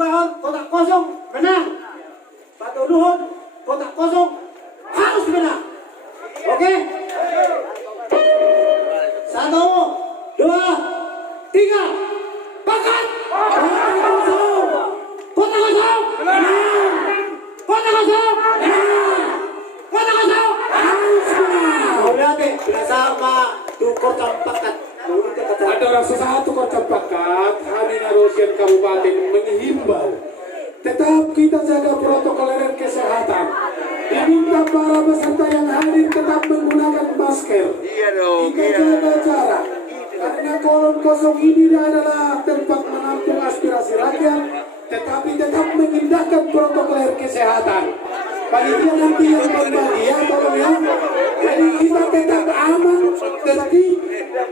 Bahon kotak kosong menang. Batu Luhur kotak kosong harus menang. Oke? 1, 2, 3. Bakat. Kotak kosong. Kotak kosong. Menang. Kotak kosong. Menang. Kotak kosong. Harus menang. Berarti bersama tukar campakat. Ada orang sesaat tukar campakat, Hamina Rosian Kabupaten menghimbau tetap kita jaga protokol kesehatan. Diminta para peserta yang hadir tetap menggunakan masker. Iya dong. Kita jaga jarak. Karena kolom kosong ini adalah tempat menampung aspirasi rakyat, tetapi tetap mengindahkan protokol kesehatan. Panitia nanti yang berbagi ya, tolong ya. Jadi kita tetap aman, tertib,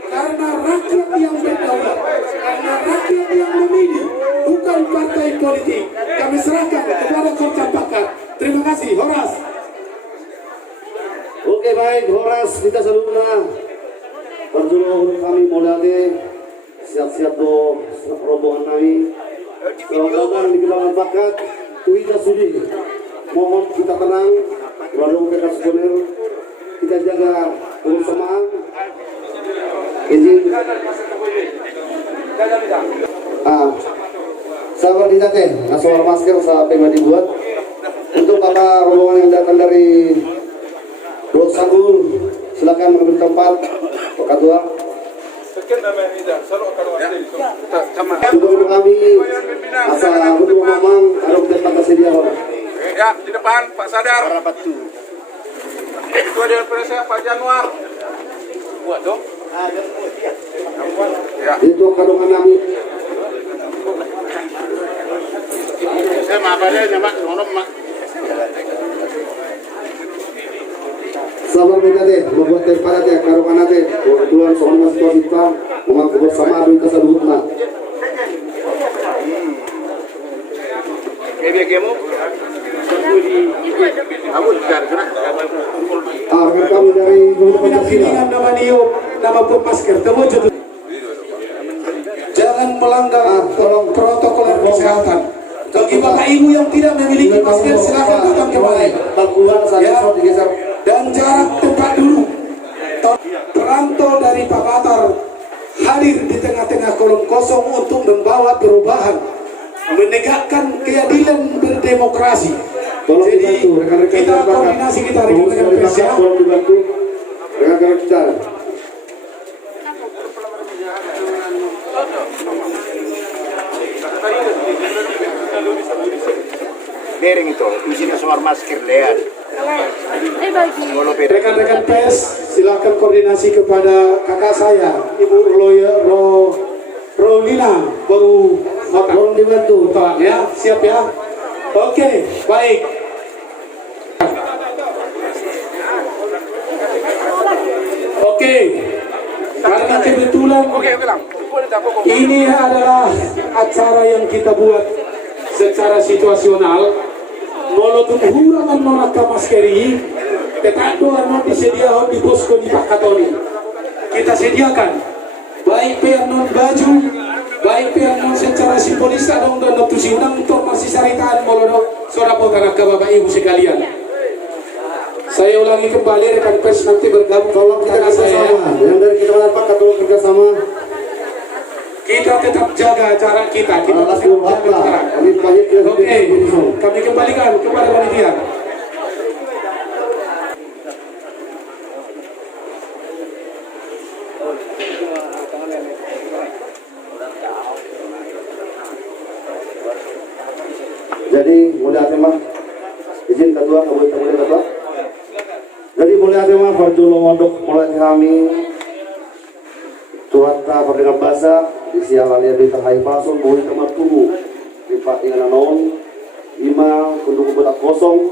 karena rakyat yang berdaulat, karena rakyat yang memilih, bukan partai politik. Kami serahkan kepada Korcampakat. Terima kasih, Horas. Oke baik, Horas kita sebelumnya berjumpa kami mulai siap-siap do rombongan kami. Selamat datang di Gelangan Bakat. Tuita Sudi. Mohon kita tenang, warung PK Sekoner, kita jaga kebersamaan. Izin. Sabar kita teh, soal masker sampai dibuat. Untuk bapak rombongan yang datang dari Blok Sanggul, silakan mengambil tempat. Pak Ketua. Untuk kami, asal berdua mamang, ada tempat tersedia. Ya, di depan Pak Sadar. Ketua Dewan Perwakilan Pak Januar. Buat dong. Ya. Itu kandungan kami. Saya mabarnya Mak, ngono Mak. Sabar mereka deh, membuat tempat teh, kandungan teh. Kebetulan soal masih kita, memang bersama adu kita sebutna. Kayak kamu. Kamu juga Kami dari Pilihan nama niup, nama pun masker, terwujud. Jangan melanggar protokol kesehatan. Bagi bapak ibu yang tidak memiliki masker, silakan datang kembali. Ya. Dan jarak tempat dulu. Perantau dari Pak Batar hadir di tengah-tengah kolom kosong untuk membawa perubahan, menegakkan keadilan berdemokrasi. Jadi kita koordinasi kita dengan PSA. Tolong dibantu rekan-rekan kita. Bering itu, isinya soal masker lean. Rekan-rekan PS, silakan koordinasi kepada kakak saya, Ibu Rolina, baru Tolong dibantu. ya, siap ya. Oke, baik. Oke, karena kebetulan ini adalah acara yang kita buat secara situasional. Walaupun hurangan nonaka maskeri, tetando non disediakan di posko di Pak Katoli. Kita sediakan baik non baju, baik non secara simbolis adong dan tusi unang untuk masih saritaan molono saudara potanak bapak ibu sekalian. Saya ulangi kembali, rekan pers nanti bergabung. Tolong kita kerjasama. Yang dari kita Pak Ketua kerjasama. Kita tetap jaga jarak kita. Kita tetap jaga jarak. Oke, kami kembalikan kepada panitia. Jadi mulai tema izin ketua, kamu mulai ketua. Jadi mulai tema berjulu mondok mulai kami tuata perdengar bahasa di siang alia di tengah pasung boleh tempat tunggu di Pak Ingan non lima untuk kotak kosong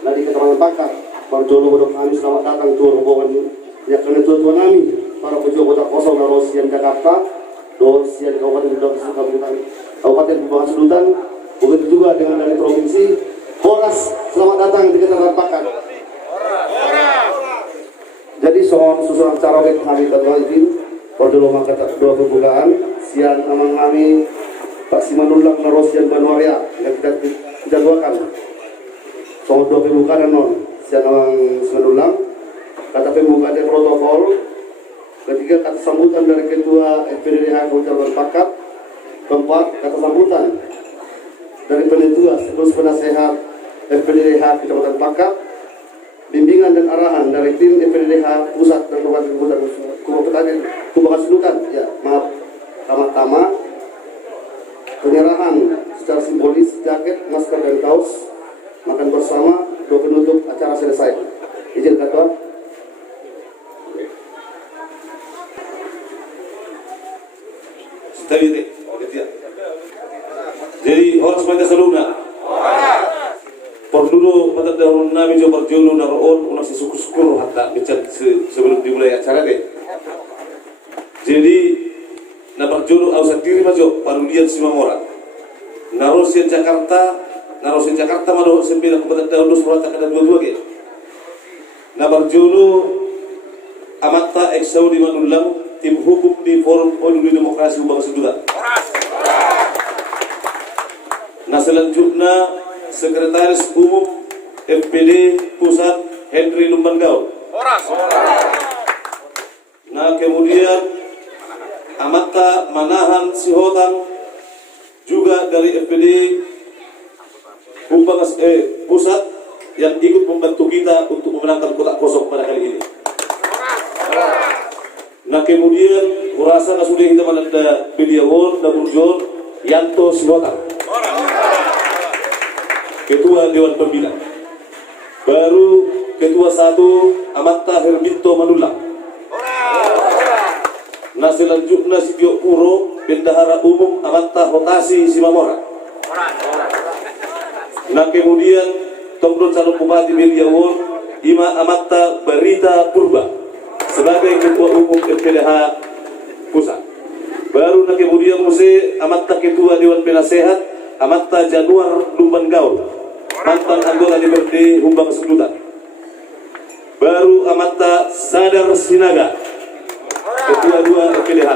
dari keterangan pakar berjulu mondok kami selamat datang tuh rombongan yang kena tuan kami para pejuang kotak kosong dari Rosian Jakarta, Rosian Kabupaten Pembangunan Sedutan. Begitu juga dengan dari provinsi Horas, selamat datang di keterangan pakar. Jadi soal susunan acara hari ketua izin perlu mengangkat dua pembukaan siang amang kami Pak Simanulang Narosian Banuaria yang kita doakan. Soal doa pembukaan non siang Simanulang kata pembukaan dari protokol. Ketiga kata sambutan dari Ketua FPDH Kabupaten Pakat. Keempat kata sambutan dari Penentua Sekretaris Penasehat FPDH Kabupaten Pakat. Bimbingan dan arahan dari tim FPDH Pusat dan Kabupaten Sulutan. Ya, maaf, tama-tama penyerahan secara simbolis jaket, masker dan kaos, makan bersama, doa penutup acara selesai. Izin Ketua. Jadi horas pada saluna. Perdulu pada dahulu nabi jo berjulu naroon unas syukur hatta bicara sebelum dimulai acara deh. Jadi na berjulu ausan diri majo parulian Simamora. Narosin Jakarta mado sembilan pada dahulu surat ada dua ke. Na berjulu amata eksaudi manulang tim hukum di forum Peduli Demokrasi Ubang Seduta. Nah selanjutnya Sekretaris Umum FPD Pusat Henry Lumbanggaul. Nah kemudian Amata Manahan Sihotan juga dari FPD Pusat yang ikut membantu kita untuk memenangkan kotak kosong pada kali ini. Nah kemudian merasa sudah kita melanda beliau Dapur John Yanto Sihotan, Ketua Dewan Pembina. Baru Ketua 1 Amata Herbinto Manulang. Nah selanjutnya Sitio Puro Bendahara Umum Amata Hotasi Simamora. Nah kemudian Tongdon Calon Bupati Beliawon Ima Amata Barita Purba sebagai Ketua Umum FPDH Pusat. Baru nah kemudian Muse Amata Ketua Dewan Penasehat Amata Januar Lumbanggaul, mantan anggota DPRD Humbang Sedutan. Baru Amata Sadar Sinaga, Ketua 2 FPDH.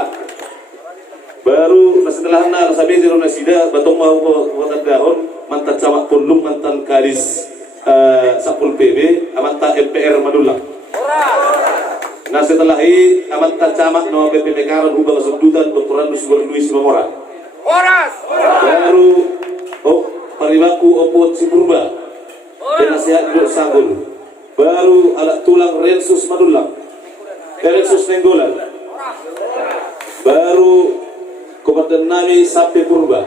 Baru setelahnya Rasabe Zero Nasida Batong Mau Kota Dahon, mantan Camat Pondung, mantan Kadis Sapul PB, Amata MPR Madulang. Nah setelah ini Amata Camat No PPP Karan Humbang Sedutan Dr. Andus Luis Simamora. Baru Paribaku Opot Sipurba, Penasehat Duduk Sanggul. Baru alat tulang Rensus Madulang, Rensus Nenggolan. Baru Komandan Nami Sape Purba.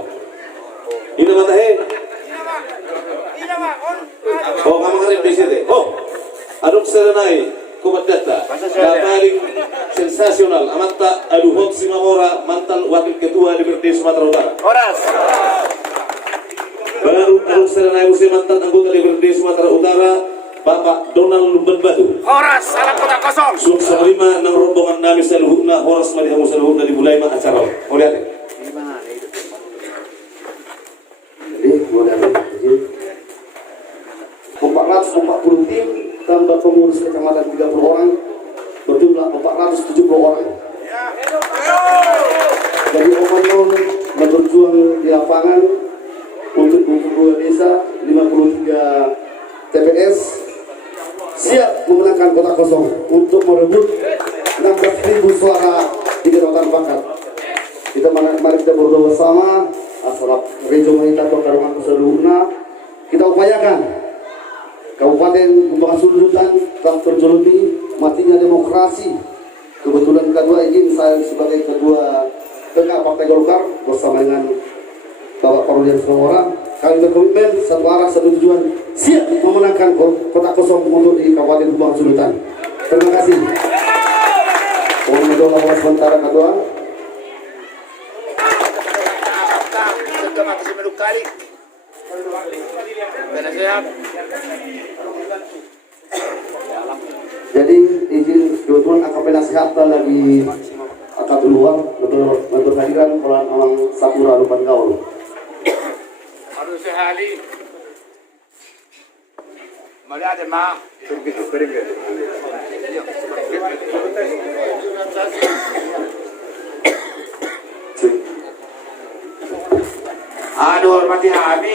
Ini mata he. Oh kamu ngarep di sini. Oh, aduk serenai Komandan data. Paling sensasional. Amata Aduhot Simamora, mantan Wakil Ketua DPRD Sumatera Utara. Baru aduk serenai musim mantan anggota DPRD Sumatera Utara, Bapak Donald Lumban Batu. Horas, salam kotak kosong. Sukses 5 nang rombongan Nami Saluhukna Horas Madihamu Saluhukna dimulai mah acara. Oh lihat. Jadi mulai izin 440 tim tambah pengurus kecamatan 30 orang berjumlah 470 orang. Jadi Omanon berjuang di lapangan untuk 22 desa 53 TPS siap memenangkan kotak kosong untuk merebut 16.000 suara di Kecamatan Pakat. Mari kita berdoa bersama. Asal Rejo Mahita atau Karungan Kusaduna, kita upayakan Kabupaten Humbang Sedutan telah terjeruti matinya demokrasi. Kebetulan kedua izin saya sebagai Ketua PK Partai Golkar bersama dengan Bapak Parulian Simamora, kami berkomitmen satu arah satu tujuan, siap memenangkan kotak kosong untuk di Kabupaten Humbang Sedutan. Terima kasih. Mohon doa sementara Ketua. Jadi izin kebetulan AKP Nasihat lagi akad luar untuk hadiran pelan Amang Sapura Lumbanggaul. Harus sehari. Mari ada mah. Hormati kami,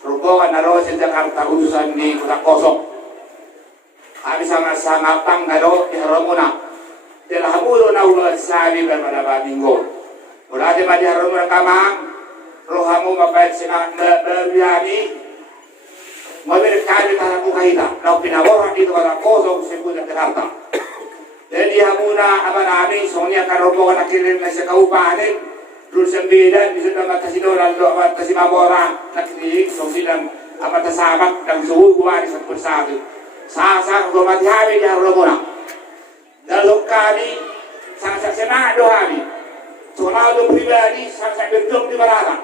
rombongan naroon sa Jakarta utusan di Kota Kosong. Kami sama-sama panggalo iharap mo na. Dahil hamulo na ulo sa amin bermanaba minggo. Mula di madiharap mo na kamang, roha mo mapayat sina berbiami, mabir kami tahan mo kahita. Na pinawaran dito Kota Kosong sa Kota Jakarta. Dahil hamuna ama namin, sonya karombongan na kirim na sa kaupahanin, Rul sembilan bisa dapat kasih dolar do amat kasih mamora nak diik so silang amat sahabat dan suhu waris satu persatu sasa do mati hari ya romona dalam kami sangat semangat do hari soal do pribadi sangat berjuang di barata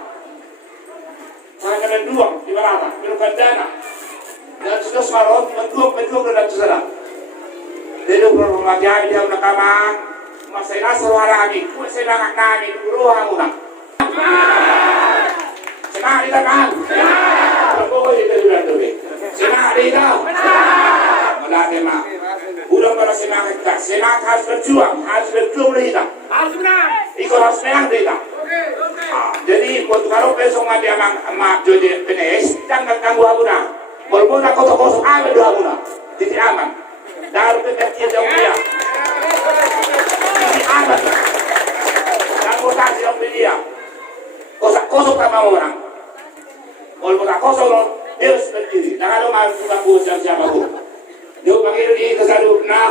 sangat berjuang di barata berjuang dana dan sudah semalam berjuang dalam sejarah jadi mati hari dia nakamang masay na sa harami, kung sa mga namin, uruhan muna. Semangat kita kan? Pagbukoy dito ulang doon. Semangat dito. Malaki ma. Ulang pala semangat kita. Semangat harus berjuang dito. Harus menang. Ikaw harus menang dito. Jadi, kalau besok mati ang jadi penes, jangan ganggu muna. Walaupun ako kosong amin doa muna. Jadi aman. Dalam kekecian jauh dia. Aman. Kamu kasih yang dia. Kosong sama orang. Kalau kota kosong dia harus berdiri. Jangan lo masuk ke siapa pun. Dia panggil di kesalu. Nah,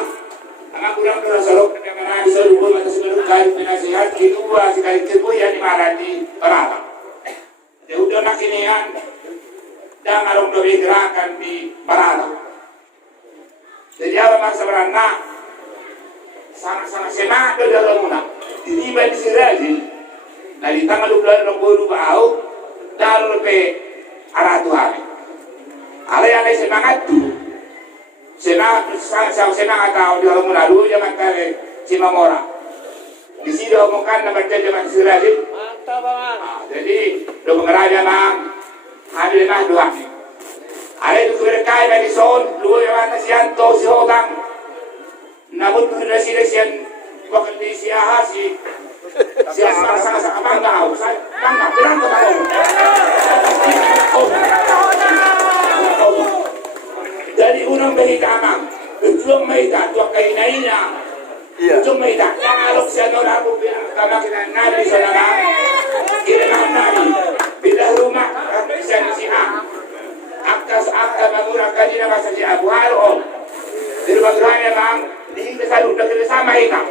anak kurang kesalu. Karena bisa lupa mata sebelum kali penasihat kedua sekali kedua yang dimarah di Barata. Dia udah nakinian. Jangan lo bergerakan di Barata. Jadi apa maksa beranak? Sama-sama semangat do dalam muna. Diriba di siraji. Na di tanggal 12 ng buwan baaw, dalo pe aratu hari. Alay semangat tu. Semangat tao di dalam muna dulu zaman kare si Mamora. Di sini omongan na baca zaman siraji. Mantap bang. Jadi do mengeraja bang. Hari lemah dua. Alay tu berkait dari son, dulu yang nasian to si hotang. Namun na sila siyan bakit di siya siya sa kamangga mangga bilang ko tayo jadi unang bahita amang ujung mahita tuwag kayo na ina ujung mahita yang alok siya no na kama kinanari sa naman kinaman namin bila rumah siya si A akas mamurang kanina masa si Abu Haro dari bagranya bang di selalu dari sama ika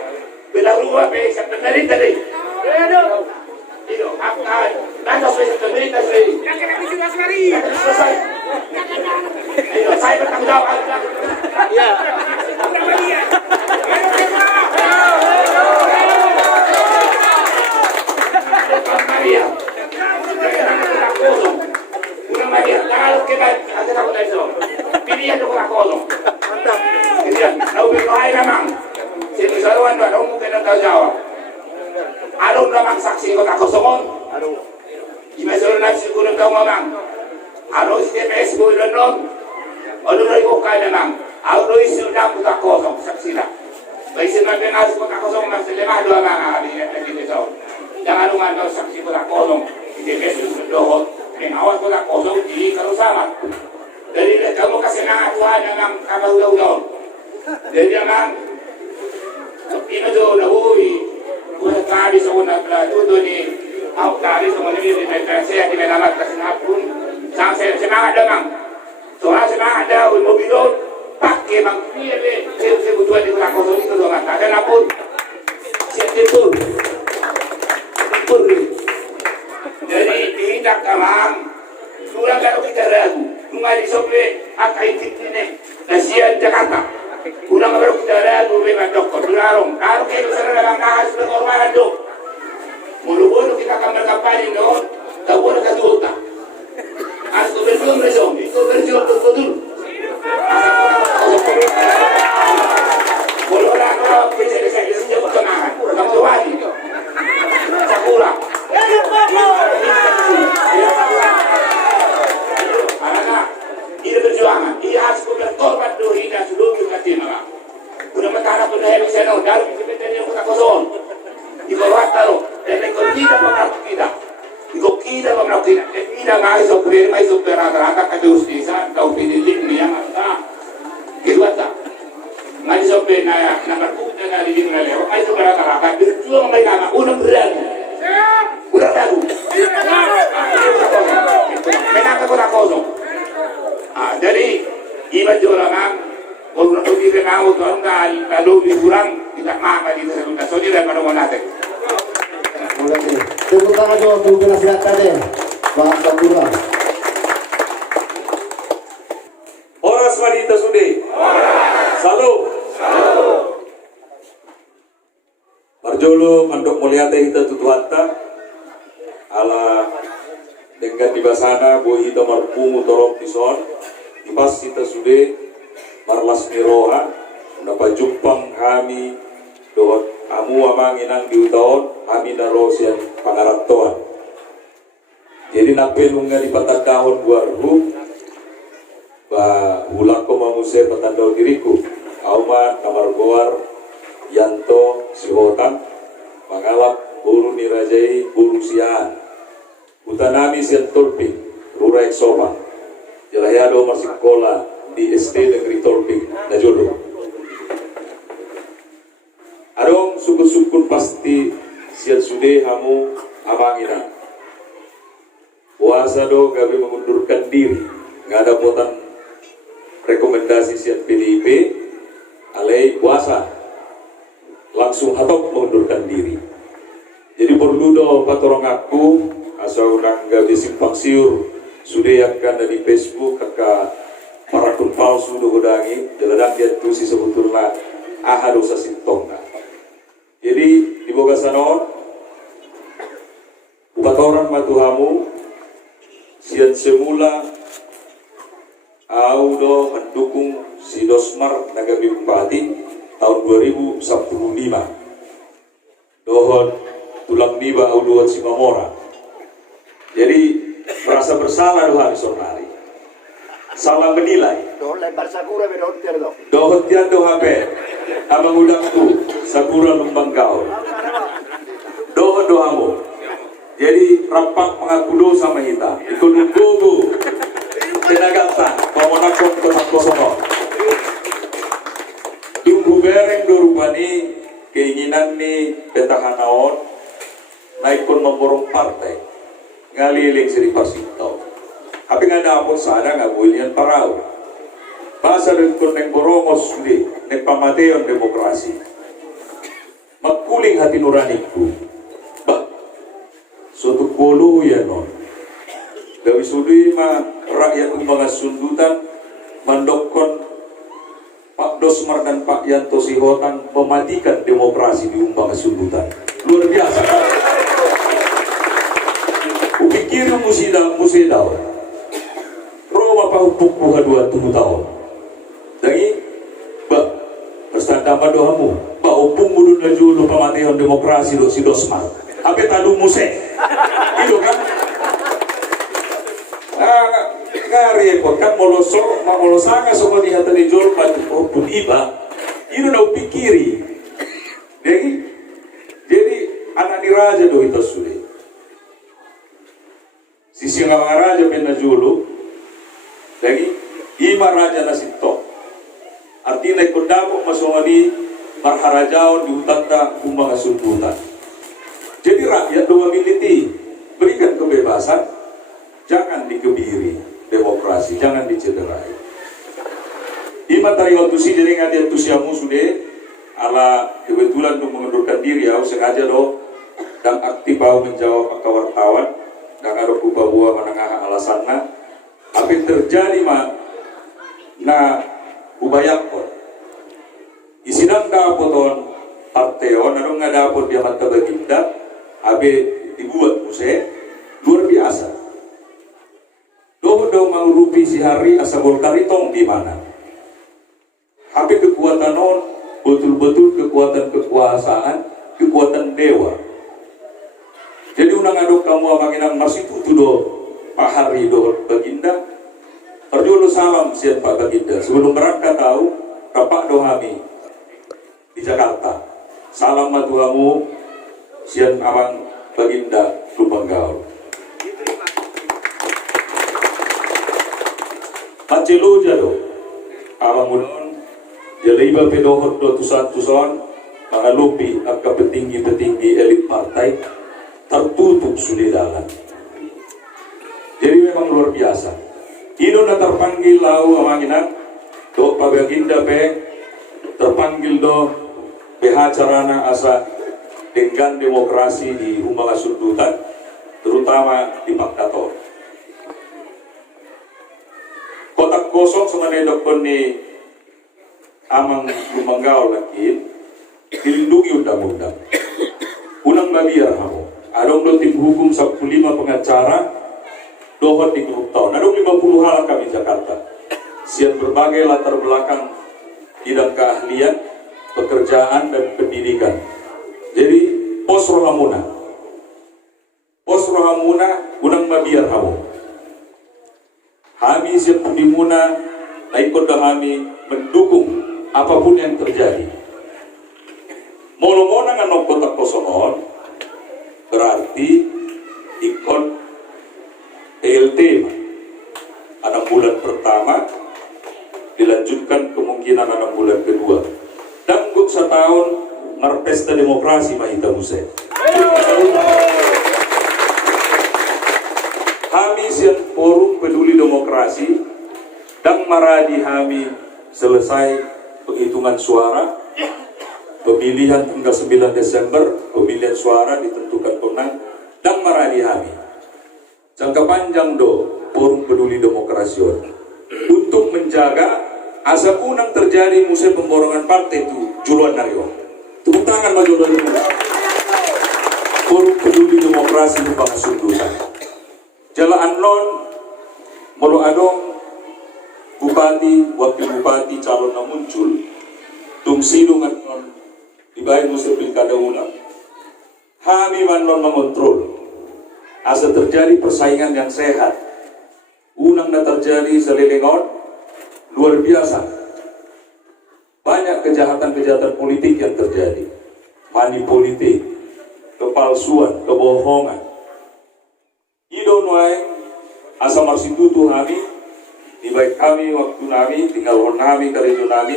bila rumah pe sa penderita deh itu apa nasa sa penderita deh selesai itu saya bertanggung jawab ya Maria una Maria kalau kita ada tahu dari so pilihan tu kalau kosong kemudian lalu berdoa memang sini saluan dua orang mungkin tahu jawab ada memang saksi kota kosongon gimana saluan nasi kurang tahu memang ada TPS boleh non ada lagi bukan memang ada isu dalam kota kosong saksi lah baik sebenarnya nasi kota kosong masih lemah dua orang di desa jangan lupa saksi kota kosong TPS itu berdoa awal kota kosong di kalau sama dari kamu kasih nama Tuhan memang kamu udah jadi memang ini tuh nahui buat kami semua nak tuh ni aku kami semua ni saya di mana kasih napun sampai semangat memang soal semangat dah mobil pakai bang pilih saya butuh di kota kosong itu doang ada napun siap betul jadi tidak kamang kurang kalau kita ragu mengali sope akai titine nasian Jakarta kurang kalau kita ragu memang dokter durarong kalau kita sana dalam kahas berkorban dok mulu-mulu kita akan berkampanye dong tak boleh katuta asal berjuang itu berjuang betul kalau orang kalau bisa disediakan ketenangan kamu tuai sakura ini perjuangan ia harus berkorban duri dan seluruh hati malah udah mentara pun dah bisa no dalam kita kosong di bawah taruh dan ekonomi tidak mengaku kita ida ba nakina ida nga may sopre rata ka justice daw pinili niya mata kiwata ngali sopre na berkuda na di na leo ay sopre rata berjuang may nama unang beran udah tahu menang ko na kosong jadi iba jorangan orang tu di renau tu orang lalu liburan tidak mama di sana so di mana mana teh. Tepuk tangan dong untuk penasihatnya, Pak Sabura. Oras wanita sudah. Salut. Marjolo mandok mulia teh kita tutuhatta ala dengan di basana boy kita marpumu torok tison ipas kita sudah marlas miroha dapat jumpang kami dohot amu amanginang di utaon kami naro siang pangaratoan jadi napelunga di patadahon buarhu ba hulako mamuse patandao diriku auma kamar goar yanto sihotan mangalap buru nirajai buru siaan utanami sian tolping rurai sopa jelahado masih sekolah di SD Negeri Tolping Najolo adong syukur-syukur pasti siat sude hamu amangina puasa do gabe mengundurkan diri nggak ada potan rekomendasi siat PDIP alai puasa langsung hatop mengundurkan diri jadi perlu do patorong aku asal orang gabe simpang siur sude akan dari Facebook kakak para palsu do godangi jeladang dia tu si sebetulnya dosa sintongna jadi di boga sanon upatoran matuhamu sian semula audo mendukung si Dosmar Nagabi Bupati tahun 2015 dohon tulang niba auduan si Mamora jadi merasa bersalah dohan sonari salah menilai dohon tian dohape abang udangku sakura lumbanggau dohon dohamu jadi rapat mengaku dosa mahita ikut gugu tenagata pamonakon kotak kosono tunggu bereng dorupani keinginan ni petahanaon naikon memborong partai ngaliling siri pasito tapi nggak dapot sana nggak boleh parau bahasa dengan neng borongos sudi neng pamateon demokrasi makuling hati nuraniku bah suatu kolu ya non dari sudi mah rakyat umbangan sundutan mandokon Pak Dosmar dan Pak Yanto Sihotan mematikan demokrasi di umbangan sundutan luar biasa upikir musidau Roma pahupuk buha 27 tahun Dagi bah berstanda dohamu bah upung mudun najulu pamatihan demokrasi do si Dosmar ape tadu muse itu kan repot kan molosanga sono di hata di jol pun iba itu na upikiri jadi anak diraja do itu sudah sisi nga mga raja pinajulu lagi ima raja na sinto artinya ikundamo masungani marharajaon di utanda mga sundutan jadi rakyat do memiliki berikan kebebasan jangan dikebiri demokrasi jangan dicederai ima tari waktu si jadi ngadi antusiamu sudah ala kebetulan untuk mengundurkan diri ya sengaja do dan aktif mau menjawab ke wartawan dan ada buah menengah alasannya apa yang terjadi na ubayakon isidang dapoton parteon adong nga dapot dia mata baginda abe dibuat muse luar biasa doh mangrupi si hari asa Golkar itong di mana tapi kekuatan non betul-betul kekuatan kekuasaan kekuatan dewa jadi unang adok kamu amanginang masih tutudo Pak Hari do baginda terjulu salam sian Pak Baginda sebelum berangkat tahu rapak dohami di Jakarta salam matuhamu sian amang Baginda Lubang Gaul Acelo jado. Amang munon jaliba pedohor do tusan mga lupi at petinggi-petinggi elit partai tertutup sulidangan. Jadi memang luar biasa. Ino na terpanggil lau amangina do pabaginda pe terpanggil do behacarana asa dengan demokrasi di Humala Sundutan, terutama di Paktator. Kotak kosong sebenarnya dokter ni amang lumanggau lagi dilindungi undang-undang. Unang babiar kamu. Adong do tim hukum 15 pengacara dohon di koruptor. Adong 50 hal kami Jakarta. Sian berbagai latar belakang bidang keahlian, pekerjaan dan pendidikan. Jadi pos rohamuna unang babiar kamu. Kami siap dimuna naikot kami mendukung apapun yang terjadi. Molo-molo nganok kotak kosongon berarti ikon ELT anak bulan pertama dilanjutkan kemungkinan anak bulan kedua dan guk setahun ngerpesta demokrasi mahita muse. Kami siap forum peduli demokrasi dan maradi kami selesai penghitungan suara. Pemilihan tanggal 9 Desember, pemilihan suara ditentukan pemenang dan maradi kami. Jangka panjang do forum peduli demokrasi untuk menjaga asa unang terjadi musim pemborongan partai itu juluan nario. Tepuk tangan maju dari forum peduli demokrasi di Bangsa Sundutan. Jalan non molo adong bupati, wakil bupati calon na muncul, tungsidong at non dibayar musim pilkada ulang. Kami manon mengontrol. Asa terjadi persaingan yang sehat. Unang na terjadi selilingon luar biasa. Banyak kejahatan-kejahatan politik yang terjadi. Money politik, kepalsuan, kebohongan. Idonway asa marsitutu kami, dibaik kami waktu kami, tinggal kami, karejo kami,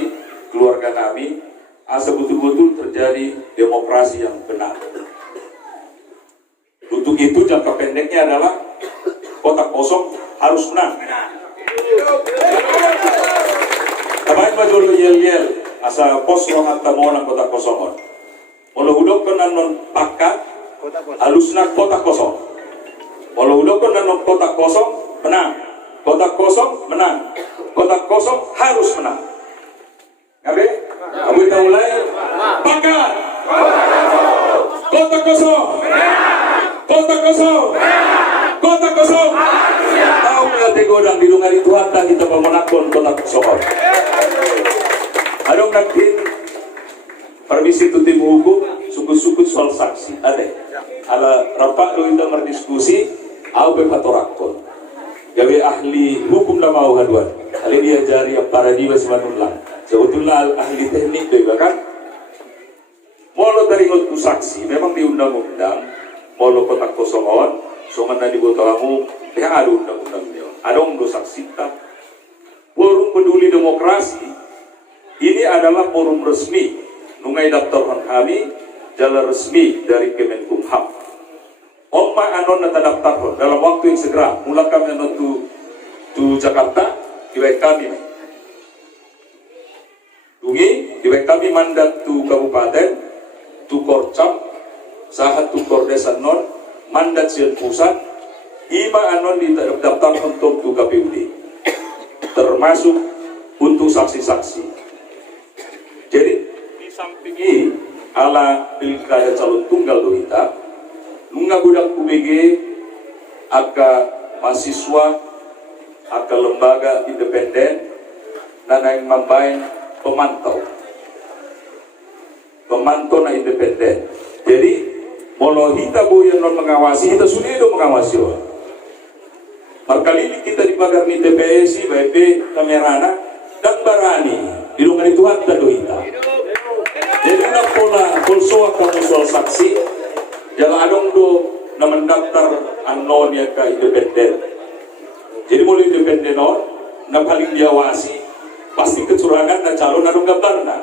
keluarga kami. Asa betul-betul terjadi demokrasi yang benar. Untuk itu jangka pendeknya adalah kotak kosong harus menang. Kabain majolo yel-yel asa pos rohata monang kotak kosong. Molo hudok non pakat halusna kotak kosong. Molo hudok non kotak kosong menang. Kotak kosong menang. Kotak kosong harus menang. Ngabe? Kamu kita mulai pakat kotak kosong kotak kosong kotak kosong tahu nggak godang di lungan itu hatta kita pemenakon kotak kosong adong nakin permisi itu tim hukum sukut-sukut soal saksi ada ala rapat lo kita berdiskusi au bepatorakon gawe ahli hukum na mau haduan ali diajari para diwas manulang sebetulnya ahli teknik juga kan. Molo dari ngotu saksi, memang di undang-undang molo kotak kosongon, soman na dibuat kamu, ada undang-undang dia. Ada undang saksi tak. Forum peduli demokrasi ini adalah forum resmi, nungai daftar kami, jalan resmi dari Kemenkumham. Ompa anon nata daftar dalam waktu yang segera, mula kami anon tu Jakarta, iwek kami. Dungi, iwek kami mandat tu kabupaten, tu korcam, sahat tu kordesa non, mandat sian pusat, ima anon di daftar untuk tu KPUD, termasuk untuk saksi-saksi. Jadi di samping ini ala pilkada calon tunggal dohita, nunga budak UBG, aka mahasiswa, aka lembaga independen, dan yang membain pemantau na independen. Jadi molo hita boyan non mengawasi, hita sudah mengawasi. Markali ini kita dipagar ni TPS, BP, kamerana dan barani di rumah itu hatta do hita. Jadi na pola polso kamu soal saksi, jangan adong do na mendaftar anon ya ka independen. Jadi mulai independen on na paling diawasi pasti kecurangan na calon na gambar na.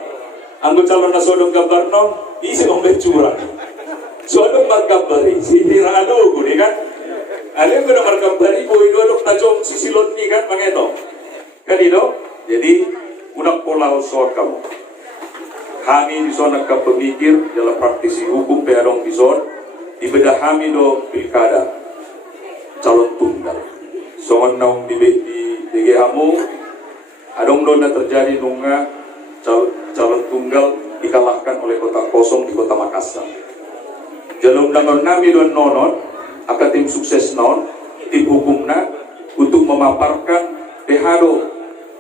Ang calon na sodong gambar no, isi mong curang. Sodong margambari, si Hirano ko kan. Alam ko na margambari, boy doon na jom sisilot ni kan mangeno. Kanino? Jadi unang pulau soal kamu. Kami di zona pemikir dalam praktisi hukum peadong di zona di bedah kami do pilkada calon tunggal. Soal naung di DGHmu adong do na terjadi nunga calon tunggal dikalahkan oleh kota kosong di kota Makassar. Jalur dangon nami do nonon akan tim sukses non tim hukumna untuk memaparkan dehado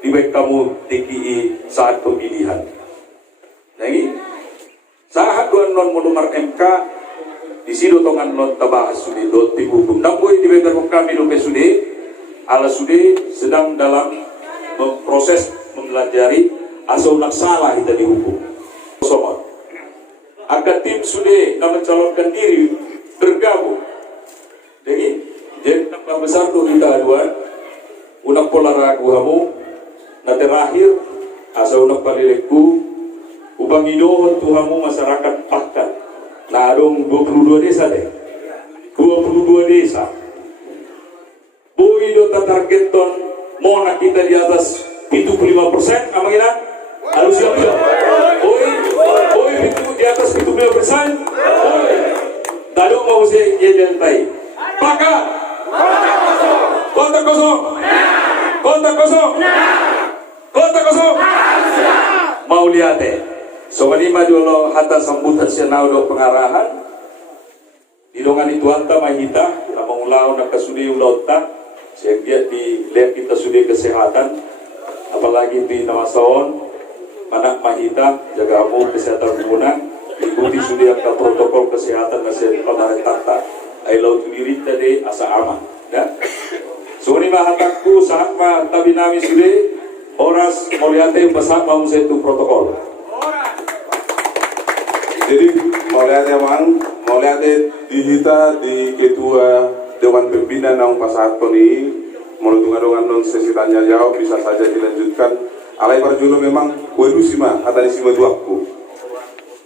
di baik kamu TKI saat pemilihan. Lagi, saat dua non monumar MK di sido tongan non tabahas sudi do tim hukum. Nampoi di beber kami do pesudi, ala sudi sedang dalam proses mempelajari asal nak salah kita di hukum. Somot. Akan tim sudi nak mencalonkan diri bergabung. Jadi tambah besar tu kita aduan, unak pola ragu kamu, na terakhir asal unak palilekku. Ubang idohon tuhamu masyarakat pakat. Nah, adong 22 desa deh. 22 desa. Boy do target ton mona kita di atas 75%, amangina? Harus siap-siap. Boy itu di atas 75%. Boy. Dadong mau saya jentai. Pakat. Kota kosong. Kota kosong. Kota kosong. Mau lihat deh. So manima dulu hatta sambutan senau do pengarahan idongan itu anta mahita lamang ulau nak kasudi ulauta sehingga di lihat kita sudi kesehatan apalagi di namasaon manak mahita jaga amu kesehatan guna ikuti sudi angka protokol kesehatan nasi pemerintah ai lau diri tadi asa aman ya so manima hatakku saat ma tabi nami sudi oras moliate pasak mau itu protokol. Jadi melihat dihita di ketua Dewan Pembina Naung Pasaton ini menuntungan non sesi tanya jawab bisa saja dilanjutkan. Alai parjulo memang wedu sima hatani sima duaku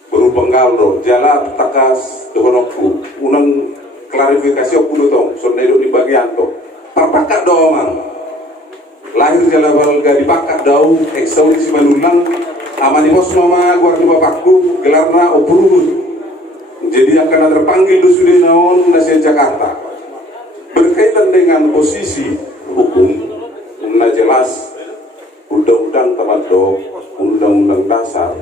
berupeng galdo jala takas dohonokku unang klarifikasi aku dotong sondedo di bagian to papakat doang lahir jala balga dipakat daun eksau di sima nulang amani bos mama guardi bapakku gelarna opurun jadi akan terpanggil sudah naon nasi Jakarta berkaitan dengan posisi hukum na jelas undang-undang tamadok undang-undang dasar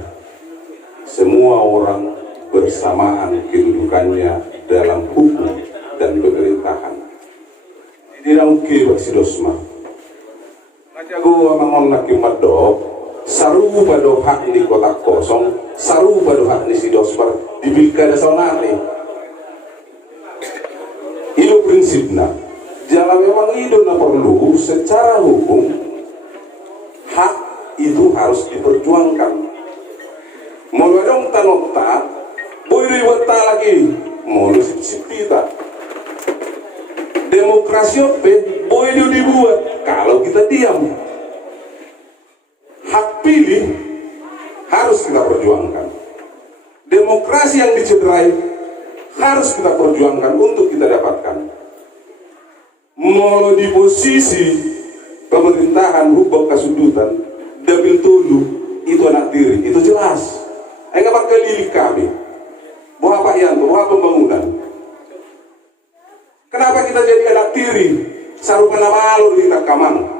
semua orang bersamaan kedudukannya dalam hukum dan pemerintahan jadi rangke baksidosma ngajago amangon nakimat dok saru pada hak di kota kosong, saru pada hak di sidosper di pilkada sonate. Itu prinsipnya. Jala memang itu na perlu secara hukum hak itu harus diperjuangkan. Mau dong tanokta, boleh dibuat lagi, mau sipita. Demokrasi boleh dibuat kalau kita diam. Hak pilih harus kita perjuangkan. Demokrasi yang dicederai harus kita perjuangkan untuk kita dapatkan. Mau di posisi pemerintahan hubung kasudutan, dabil tulu itu anak diri, itu jelas. Enggak pakai lilik kami. Buah apa yang buah pembangunan. Kenapa kita jadi anak tiri? Sarupan nama alur di kamang.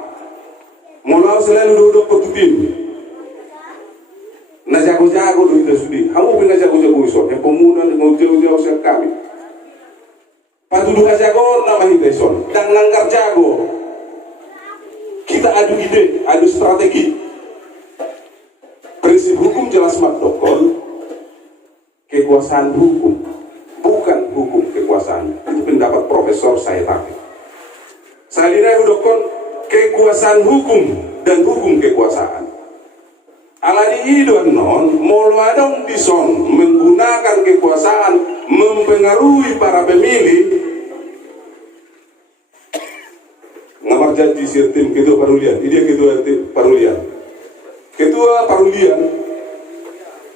Mulai selalu duduk petutim. Na jago-jago do ida sudi. Kamu pina jago-jago iso. Yang pemuda ngau-jauh sel kami. Patuduh jago nama hita ison. Dan langgar jago. Kita adu ide, adu strategi. Prinsip hukum jelas makdokol. Kekuasaan hukum. Bukan hukum kekuasaan. Itu pendapat profesor saya tadi. Salina hudokon kekuasaan hukum dan hukum kekuasaan. Alani idon non molwadong dison menggunakan kekuasaan mempengaruhi para pemilih. Ngamar janji si tim ketua Parulian. Ini dia ketua tim Parulian. Ketua Parulian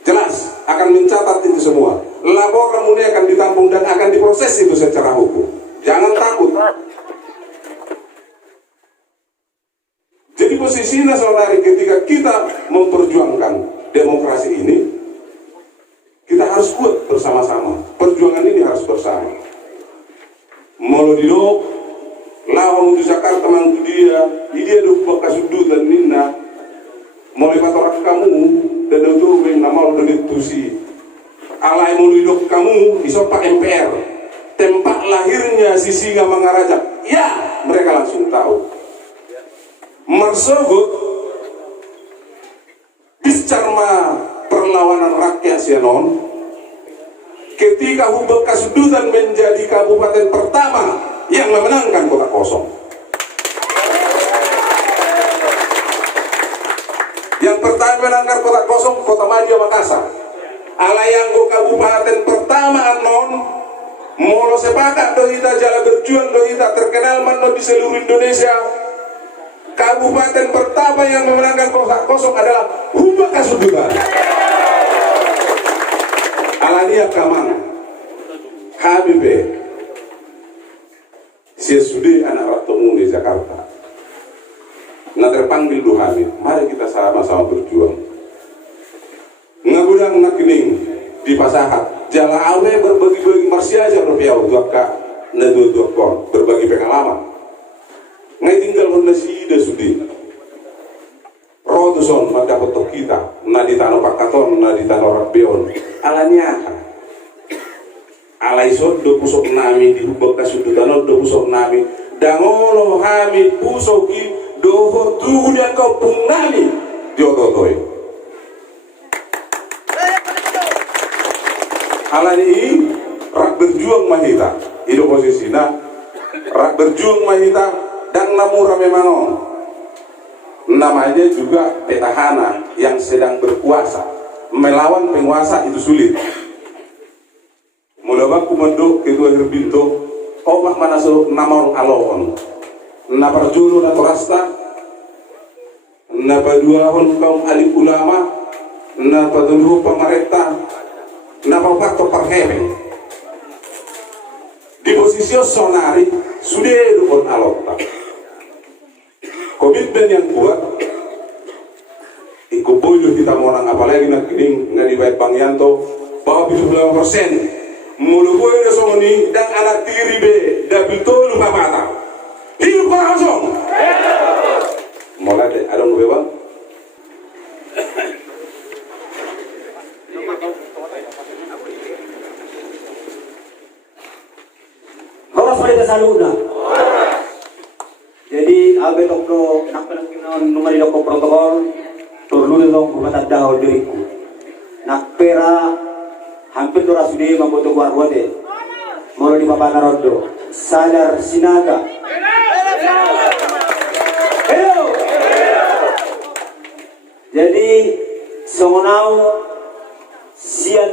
jelas akan mencatat itu semua. Laporan ini akan ditampung dan akan diproses itu secara hukum. Jangan takut. Jadi posisinya saudari ketika kita memperjuangkan demokrasi ini, kita harus kuat bersama-sama. Perjuangan ini harus bersama. Molodino lawan di Jakarta mangku dia do bakasudu dan nina mulai patorak kamu dan itu nama udah ditusi alai mulidok kamu isopak MPR tempat lahirnya si singa mangaraja ya mereka langsung tahu Marsogut biscarma perlawanan rakyat sianon ketika Hubak Kasudutan menjadi kabupaten pertama yang memenangkan kota kosong. Yang pertama menangkan kota kosong, Kota Madia Makassar. Alayanggo kabupaten pertama anon, molo sepakat dohita jala berjuang dohita terkenal mano di seluruh Indonesia. Kabupaten pertama yang memenangkan kota kosong adalah Hubak Kasudutan. Alania Kamang, Habibie, Siesudi anak Ratomu di Jakarta. Nah terpanggil Duhamid, mari kita sama-sama berjuang. Ngagudang nakining di Pasahat, jala awe berbagi-bagi marsia aja rupiah untuk kak nedua kon berbagi pengalaman. Ngai tinggal bernasida sudi. Rotuson pada foto kita, nadi tanah pakaton, nadi tanah rapion. Alanya, alai do pusok nami di Hubak Kasudutan do pusok nami. Dangono hami pusoki doho tuh dan kau pung nami diototoi. Alanya ini rak berjuang mahita, hidup posisinya rak berjuang mahita dan namura memang. Namanya juga petahana yang sedang berkuasa. Melawan penguasa itu sulit. Mulai kumendo ketua Herbinto, obah mana so namon alon. Na parjulu na torasta, na paduahon kaum alim ulama, na paduluh pemerintah, na papakto parheme. Di posisi sonari sudah dukun alota. Komitmen yang kuat ikut boyo kita orang apalagi nak kining nggak dibayar Bang Yanto bahwa 70% mulu boyo de songoni dan anak tiri be dabil tolu papata hidup kosong mulai deh ada nggak bang Horas pada saluna. Jadi abe tokro nak penangkinan nomor doko protokol turun dong kumatat dahol diriku. Nak pera hampir tora sudi mamboto warwa de. Molo di papana rondo. Sadar sinaga. Hello. Jadi songonau sian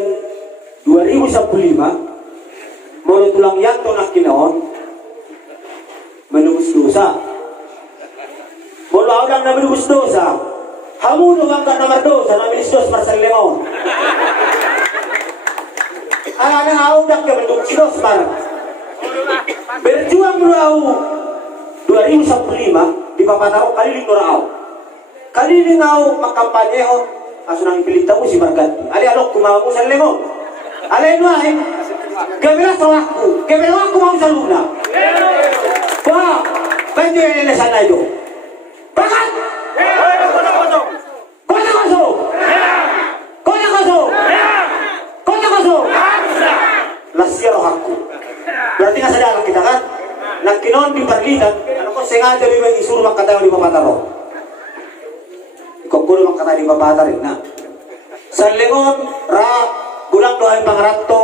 2015 molo tulang yanto nak kinaon menubus dosa. Molo awang na menubus dosa. Hamuno ang ka nomor dosa na minisdos Marcel Lemon. Ang awang ka menubus dosa. Berjuang meraw 2015 di Papataro kaliling meraw. Kaliling aw makampanyehon aso nang pilitaw si Margati. Ali alok kumawa mo sa Lemon. Ali nuay. Gabila sa wakku. Gabila wakku mau sa luna. Wah, bantu yang ada sana itu. Bakat. Kota kosong. Kota kosong. Kota kosong. Kota kosong. Lasir hakku. Berarti nggak sadar kita kan? Nak kinon di Parlitan, ano ko sengaja lebih isuruh makatayo di Papataro. Ikaw kulo makatayo di Papataro na. Sa Lengon, ra gulang dohay pangaratto.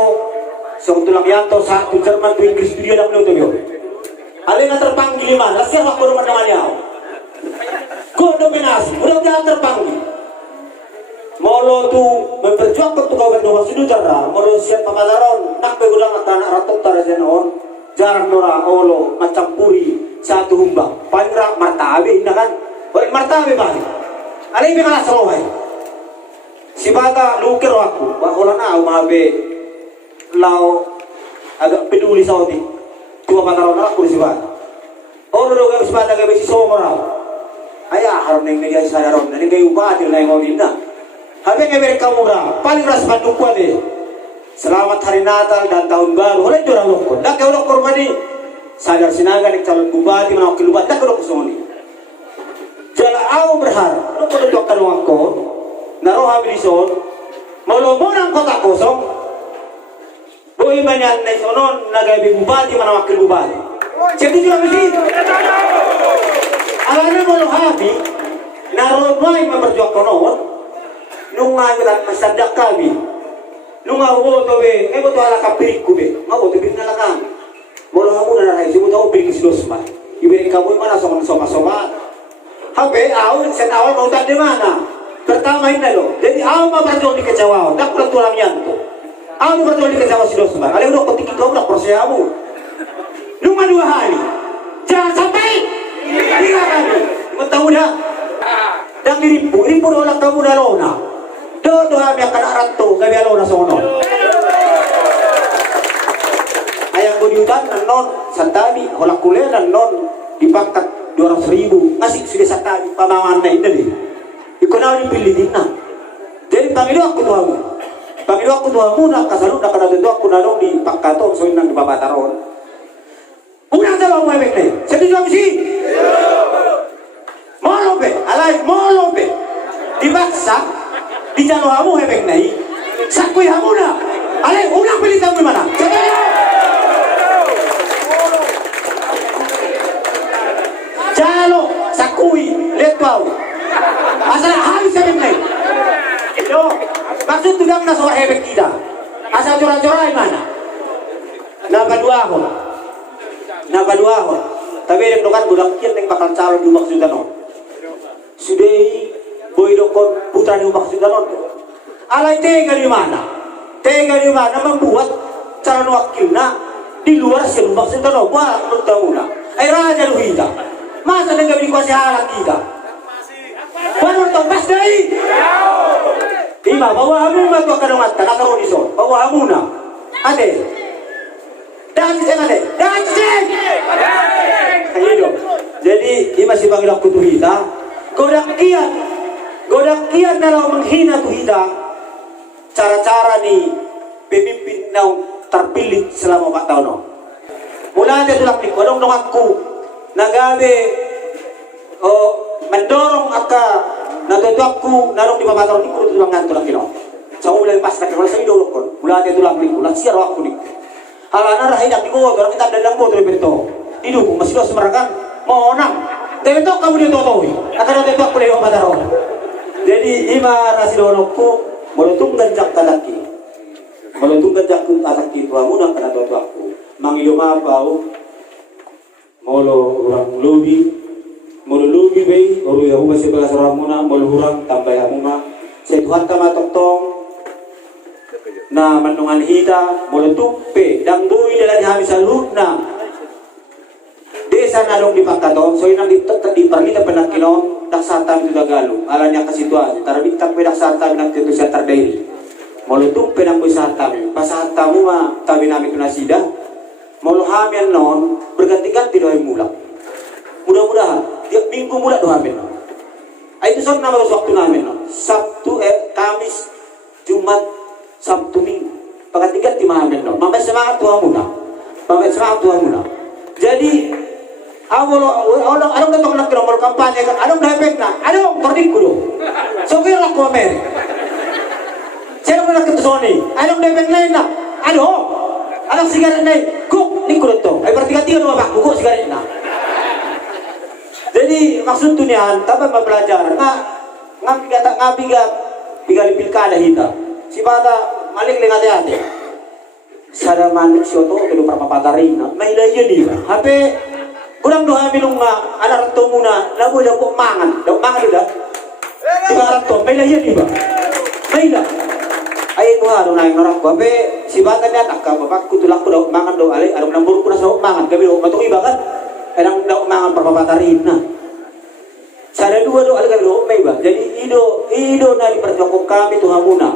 So tulang yanto sa Jerman tu Inggris dia dah belum tu. Alin na terpanggil man, lasir ako naman naman yaw. Kung dominasi, mudah-mudahan terpanggil. Molo tu memperjuang pertukawan dengan sudutara, molo siap pamadaron, nak pegulang at anak ratok tara siya noon, jarang nora olo, macam puri, sa batu humbang paling rak martabe na kan paling martabe balik alay be kala saway si bata lukir aku bakola na umabe lao agak peduli sa oti cuma pataron aku si bata oro do si bata gabe si somora aya haram ning media saya ron ning gayu batil na ngawin na habe gabe kamura paling ras bandung ko de selamat hari Natal dan tahun baru oleh dorang lokor dak kau lokor mani sadar sinaga nek calon bupati manau kelubat dak kau soni jala au berharap lokor do kan wako naro habilison malomorang kota kosong boy manyan na sonon nagabi bupati manau wakil bupati jadi juga mesti alana malo habi naro mai memperjuang konon nungai berat masadak kami nunga wo to be ebo to ala kapiriku be ngawo to binala kan molo hamu na rai sibu to pirik sidosma iberi kamu mana soma habe au sen awal mau tak di mana pertama ini lo jadi au ma berjuang di kecewa dak kurang tulang yanto au berjuang di kecewa sidosma ale udah ketik kau udah persiamu nunga 2 hari jangan sampai 3 kali tahu dah dan ribu dolar kamu dah lona do kami akan aranto gabi alona sono ayang budiutan non santani holak kuliah dan non dipangkat 200.000 ngasih sudah santani pamaman na ini ikut nawa dipilih dina jadi pangilu aku tuamu na kasalu na kada tuamu aku nanong di pangkato so nang di babataron unang sa mga ebek na sabi nyo si molobe dibaksa di jalo hamu hebek nai sakui hamu na ale unang pilih kamu mana jalo sakui letau asal habis hebek nai yo maksud tudang na soal hebek tidak asal curah-curah mana napa dua ho tapi yang dokan budak kian yang bakal calon di maksudnya no sudai boy dokon putra di maksudnya non alai tega di mana membuat calon wakilnya di luar sel maksudnya non wah menurut tahu lah raja lu hida masa nggak dikuasai alat kita baru tahu pas dari ima bawa hamu matu akan mata nak tahu di son bawa hamu na ade dan ayo jadi ima si panggil aku tu hida Godak kian dalam menghina tuhida cara-cara nih pemimpin nau terpilih selama 4 tahun. Mula dia tulak ni kodong aku nagabe mendorong aka natutuakku narong di babataron ni kudu tulang nganto laki no. Sa ulay pas na kalau sa idolok kon. Mula dia tulak ni kulat siar aku ni. Halana rahidak di goto orang kita dalam goto berito. Didukung masih dos merakan mau nang. Tapi tu kamu dia tahu, akan ada aku lewat babataron. Jadi ima rasidonokku melutungkan jak talaki tuamu nak kena tuaku mangilo mapau molo orang lobi bay oru yahu masih belas orang muna molo orang tambah hamuma setuhan kama tong na manungan hita molo tupe dang bui dalam habis alutna desa nadong di Pangkaton so inang di perlita penakilon daksartam itu Tagalog alanya ke situasi tarbitang pedaksartam ng itu siya tardairi molutung penang wisata pasahatam ma tabi namin itu nasida moluhamian non berganti-ganti doa mulak mudah-mudahan tiap minggu mulak doa amin itu son nama waktu namin Sabtu Kamis Jumat Sabtu Minggu berganti-ganti mahamin non mampai semangat doa mulak jadi anong datok nak nomor kampanye kan anong dahepek na anong tordik kudo so kaya lang ko Amerik siya ko nak ketusoni anong dahepek na na anong sigaret na kuk ni kudo to ay bertiga-tiga dua bak kuk sigaret na jadi maksud tu niyan tabang mabelajar bigal pilkada hita si bata maling lengat ate sada manuk sioto kedo perpapatari na may laya ni hape kurang doa minum anak rantau muna lagu lagu mangan udah tiba rantau may laya ni ba may la ay mo ano na yung narak ko si bata niya nakka bapak ko tulak ko daw mangan daw alay anong nambur ko na sa mangan gabi daw matong iba kan Erang daw mangan perpapatarin na. Sada dua do alga do may ba. Jadi ido na di perjokong kami Tuhan muna.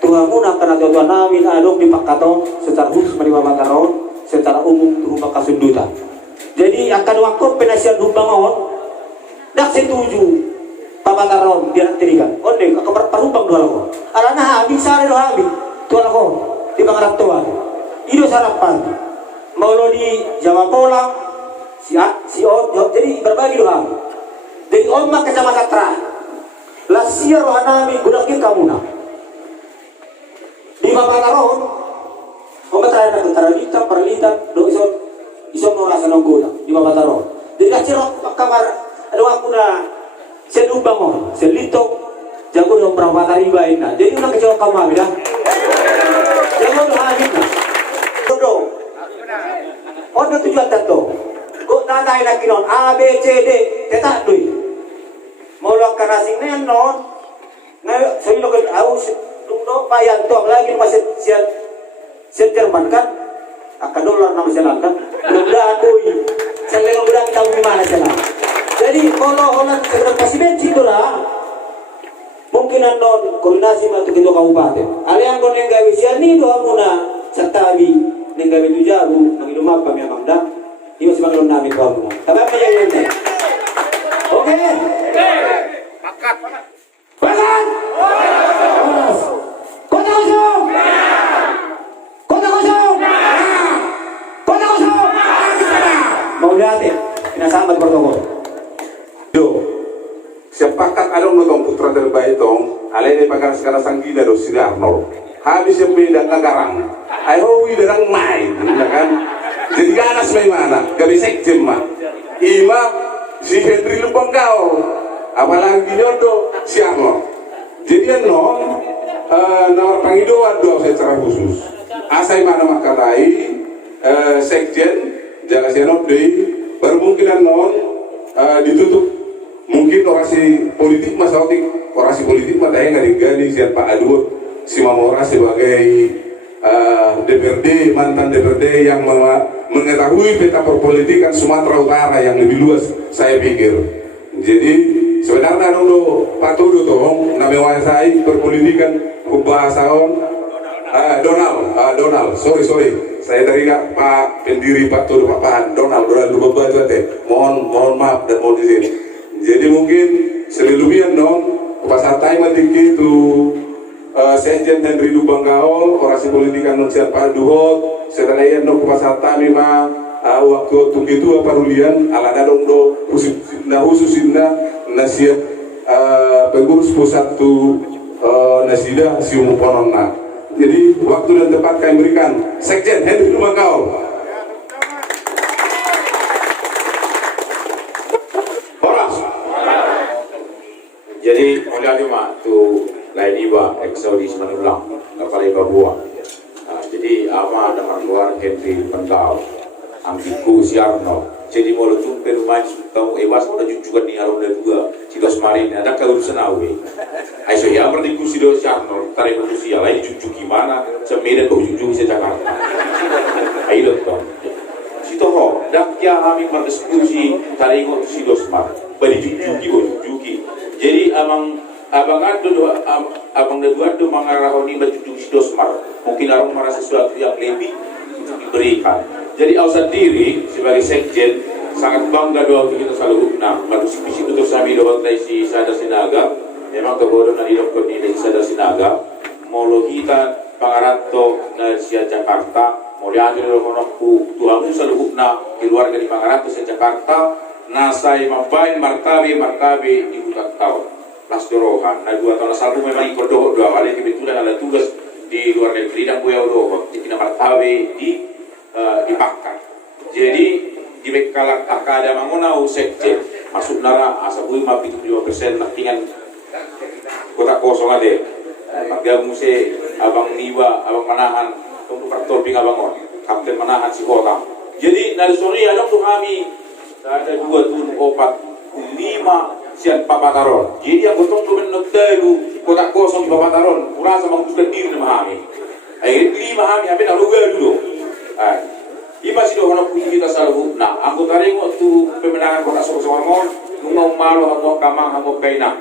Tuhan muna karena tuan namin adong di Pakato secara khusus mari babataron, secara umum rumah kasundutan. Jadi akan waktu penasihat Humbangon dak setuju babataron dia tirikan. Onde akan perhumbang dua lagu. Arana habis sare do habis. Tuan lagu di Bangarat tuan. Ido sarapan. Mau di Jawa Polang si jadi berbagi doa. Dari Oma kecamatan Tra, Lasir rohanami gunakin kamu na. Di Babataron, Oma terakhir nak taralita, peralitan, do iso mau rasa nongguna di Babataron. Jadi kasih kamar ada aku na sedubang selito, jago dong berapa tari baik na. Jadi nak kecewa kamu ya. Jago dong habis na. Todo. Odo tujuan tato. Kok nanay lagi non A B C D tetak dui. Mau ka nasing nenon. Ngayon sa ilo kan aus dungdo payan to lagi masih siat Jerman kan. Akan dolar nama jalan kan. Mudah dui. Saya udah tahu di mana jalan. Jadi kalau orang sekedar kasih bensin lah. Mungkin non koordinasi matu kita kabupaten. Alian kon yang gawe siani doa muna sertabi yang gawe tu jago mengilu mapa mi amanda. Ibu sebagai nabi kamu. Tapi apa yang ini? Oke. Pakat. Pakat. Kota kosong. Kota kosong. Kota kosong. Mau lihat ya? Ini sama protokol. Yo, sepakat along notong putra terbaik tong, alai ni pakar sekarang sanggila do Sidarno. Habis yang beda kagarang, ayo widerang main, kan? Jadi ganas main mana? Gabi sekjem mah. Ima si Henry Lubangkau, apalagi nyoto siamo. Jadi non nawar pangidoan do secara khusus. Asai mana makatai sekjen jaga sianop dei bermungkinan non ditutup. Mungkin orasi politik orasi politik mah daya nggak digali siapa Adut si Mamora sebagai DPRD, mantan DPRD yang mengetahui peta perpolitikan Sumatera Utara yang lebih luas, saya pikir. Jadi sebenarnya dulu Pak Tudu toh nama saya perpolitikan kebahasan Donald, sorry saya dari Pak pendiri Pak Tudu Pak Donald lupa banget mohon maaf dan mohon izin. Jadi mungkin selebihnya non pasar time itu Sekjen Henry Lubangkau orasi politika non Pak Duhot setelah itu non pasar time mah waktu itu apa rulian ala dadong do khususnya nasihat pengurus pusat tu nasida sium pononna. Jadi waktu dan tempat kami berikan Sekjen Henry Lubangkau. Jadi mulai lima tu lain iba eksaudi semenulang kepala Babua. Jadi ama dengan luar Henry Pendau, ambiku Siarno. Jadi mulai tu perumahan kamu ebas pada junjungan ni alam dan juga sidos marin ada keurusan awe. Aisyah ya berdiku sidos Siarno tarik manusia lain junjung gimana? Semedan kau junjung se Jakarta. Ayo tu. Sitoho dak ya kami berdiskusi tarik kau sidos mar. Beri junjungi. Jadi abang dua tu mengarahoni berjujung sidosmar. Mungkin orang merasa sesuatu yang lebih diberikan. Jadi aku sendiri sebagai sekjen sangat bangga doa untuk kita selalu guna. Manusia visi untuk kami doa dari si Sada Sinaga. Memang kebodohan dari dokter ini dari Sada Sinaga. Molo kita Pangaranto dari Jakarta. Molo yang ada orang Tuhan selalu guna keluarga di Pangaranto Jakarta. Nasai mabain markabe di hutan tahun Pastorohan. Nah 2 tahun satu memang ikut doa kali kebetulan ada tugas di luar negeri dan gue doa di markabe di Pakar. Jadi di bekalak akada mangunau sekjen masuk nara asabui 57% nakingan kota kosong ada. Marga muse abang niwa abang manahan untuk pertolping abangon kapten manahan si kota. Jadi dari sore ada tuh kami ada 2, 4, 5 sian Papataron. Jadi yang betul tuh menotelu kotak kosong di Papataron. Kurasa menguskan diri nama kami. Akhirnya 5 kami, apa nak lugar dulu. Iba si dohono kita selalu. Nah, aku taring waktu pemenangan kota Sorong mau malu hamo kamang hamo kaina.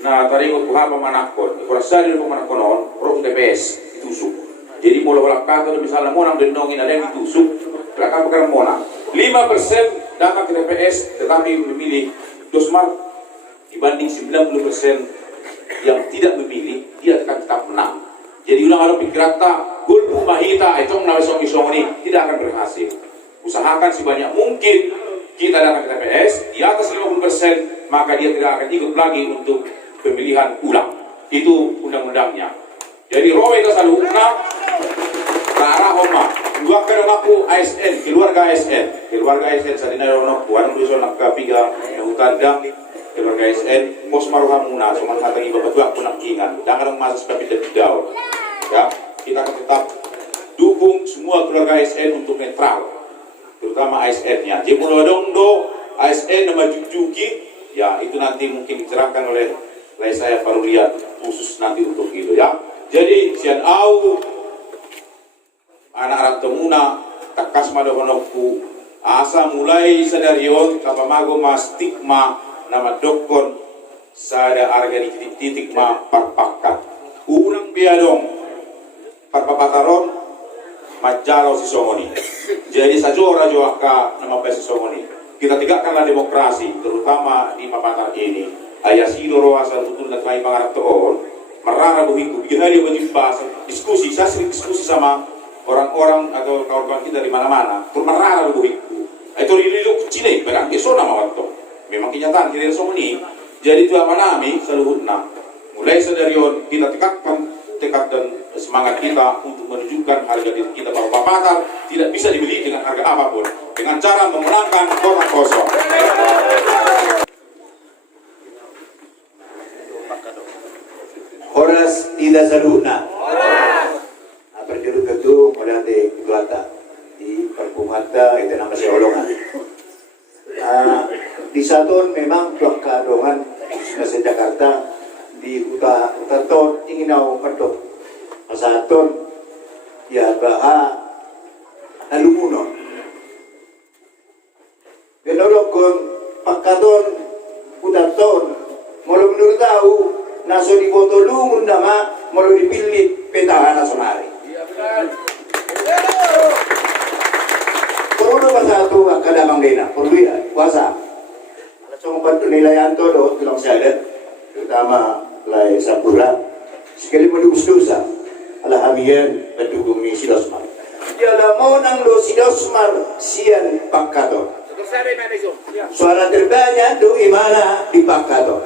Nah, taring waktu haba manakon. Kalau sadar pemanakon on, pro TPS ditusuk. Jadi mulai olah kata misalnya monang dendongin ada yang ditusuk, belakang perkara monang. 5% datang ke TPS tetapi memilih Dosmar dibanding 90% yang tidak memilih, dia akan tetap menang. Jadi ulang ada pikiran tak gol mahita itu nawasong isong ini tidak akan berhasil. Usahakan sebanyak mungkin kita datang ke TPS di atas 50%, maka dia tidak akan ikut lagi untuk pemilihan ulang. Itu undang-undangnya. Jadi roh itu selalu undang ke arah Oma. Dua kadang aku ASN, keluarga ASN sadina ono kuan duso nak kapiga hutan dang keluarga ASN mos maruha muna cuma hatangi bapak tua aku nak ingat jangan masuk seperti tidak ya, kita akan tetap dukung semua keluarga ASN untuk netral, terutama ASN-nya. Jadi mulai do ASN nama Juki, ya itu nanti mungkin dicerahkan oleh saya Farulian khusus nanti untuk itu ya. Jadi sian au anak-anak temuna takas madohonoku asa mulai sadarion kapamago mas stigma nama dokon sada arga di titik ma parpakat unang biadong parpapataron majalo si songoni. Jadi sajora joaka nama pesi songoni. Kita tegakkanlah demokrasi terutama di Mapatar ini. Ayah sidoro asal tutul dan lain pangarap toon merara buhiku bikin hari wajib bahas diskusi. Saya sering diskusi sama orang-orang atau kawan-kawan kita di mana-mana. Terus merara buhiku. Itu rilu kecil berang kesona mawato. Memang kenyataan kira songoni. Jadi itu amanami seluruhnya. Mulai sedarion kita tegakkan tekad dan semangat kita untuk menunjukkan harga diri kita bahwa Papatar tidak bisa dibeli dengan harga apapun dengan cara memenangkan kota kosong. Horas tidak saluna. Berjuru ketu pada di Kuata di Perkumata itu nama seolongan. Di Saton memang kadongan nasi Jakarta di Utaton ingin au pedok Saton ya baha alumuno. Genolokon pakaton Utaton mau menurut tahu naso di botolungun nama mau dipilih petahana sonari. Perlu satu kadang dena perlu ya kuasa. Langsung bantu nilai anto do tulang sadat terutama lai sapura sekali menubus dosa alhamian mendukung ni sidosmar. Jala mau nang do sidosmar sian pakato. Suara terbanyak do imana di pakato.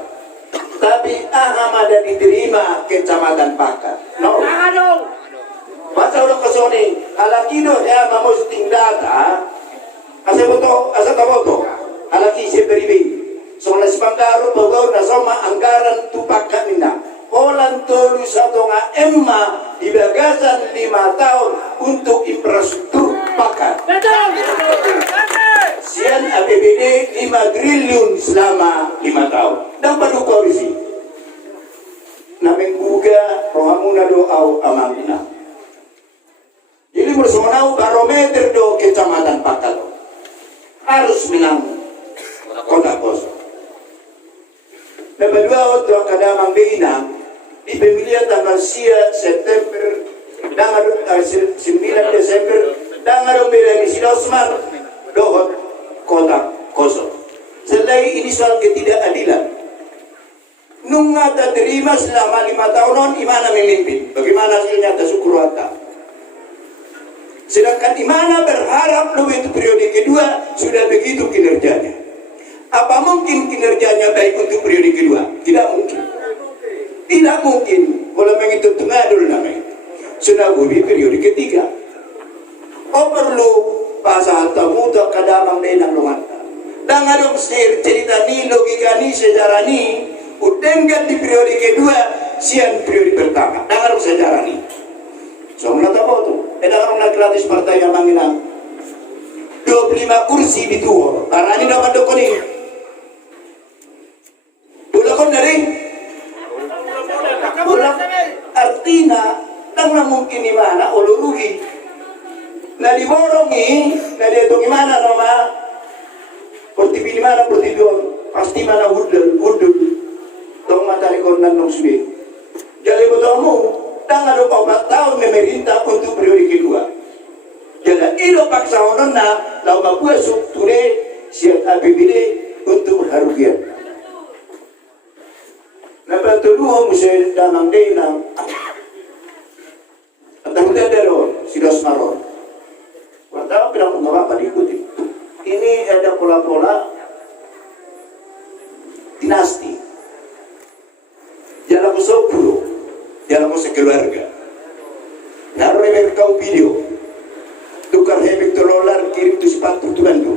Tapi Ahmad diterima kecamatan Pakat. No. Masa udah kesoni, alakido ya mamusting data, asa taboto, alaki seberibi. Soalnya si Pangkaro bawa nasoma anggaran tupakan nina. Olan tolu satu emma di bagasan 5 tahun untuk infrastruktur Pakat. Sian APBD 5 triliun selama 5 tahun. Dan perlu korisi. Nameng buga rohamuna doau amangina. Jadi bersonau barometer do kecamatan Pakat harus menang kota kosong. Nomor 2 untuk kadamang bina di pemilihan tanggal 9 September tanggal 9 Desember tanggal bela di Sidosmar dohot kota kosong. Selain ini soal ketidakadilan. Nunga tak terima selama 5 tahunan Imana memimpin. Bagaimana hasilnya Tasukurwata. Sedangkan Imana berharap lebih itu periode kedua sudah begitu kinerjanya. Apa mungkin kinerjanya baik untuk periode kedua? Tidak mungkin. Tidak mungkin. Kalau menghitung tengadul namanya. Sudah bubi periode ketiga. Oh perlu pasal tamu tak kadamang denang longan. Dan ada cerita ni, logika ni, sejarah ni, udengkan di periode kedua, sian periode pertama. Dan ada sejarah ni. So, mana tahu tu? Ada orang gratis partai yang manginang 25 kursi di tuo. Karena ini dapat dokoni. Bulakon dari. Bulak artinya, tak mungkin di mana ulurugi. na diborongi, na dia tu gimana nama, porti mana porti pasti mana udel, tong matari konan nong subi. Jadi bertemu, tanggal 24 tahun memerintah untuk periode kedua. Jadi itu paksa onon na, lau bagus strukture siap APBD untuk berharugian. Lepas tu dua musim dalam denang, atau dia deror, sidos maror. Pertama bilang apa diikuti. Ini ada pola-pola dinasti. Jalan musuh jalan musuh keluarga. Naruh mereka video, tukar hebek $1 kirim tu sepatu tu bantu.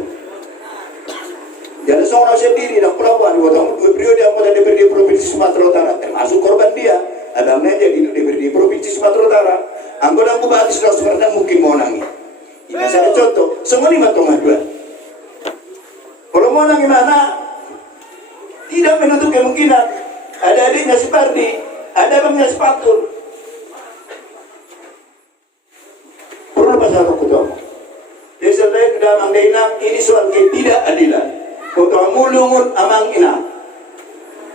Jalan seorang sendiri dah pelabuhan 2 tahun 2 periode anggota DPRD Provinsi Sumatera Utara, termasuk korban dia. Ada media di DPRD Provinsi Sumatera Utara. Anggota bupati sudah sebenarnya mungkin mau nangis. Ini saya contoh, semua 5 tahun 2. Kalau mau nangis mana? Tidak menutup kemungkinan. Ada adiknya si Pardi, ada abangnya si Patul. Perlu pasal ketua. Jadi setelah sudah mengdenang ini soal ketidakadilan. Kota mulungun amang ina.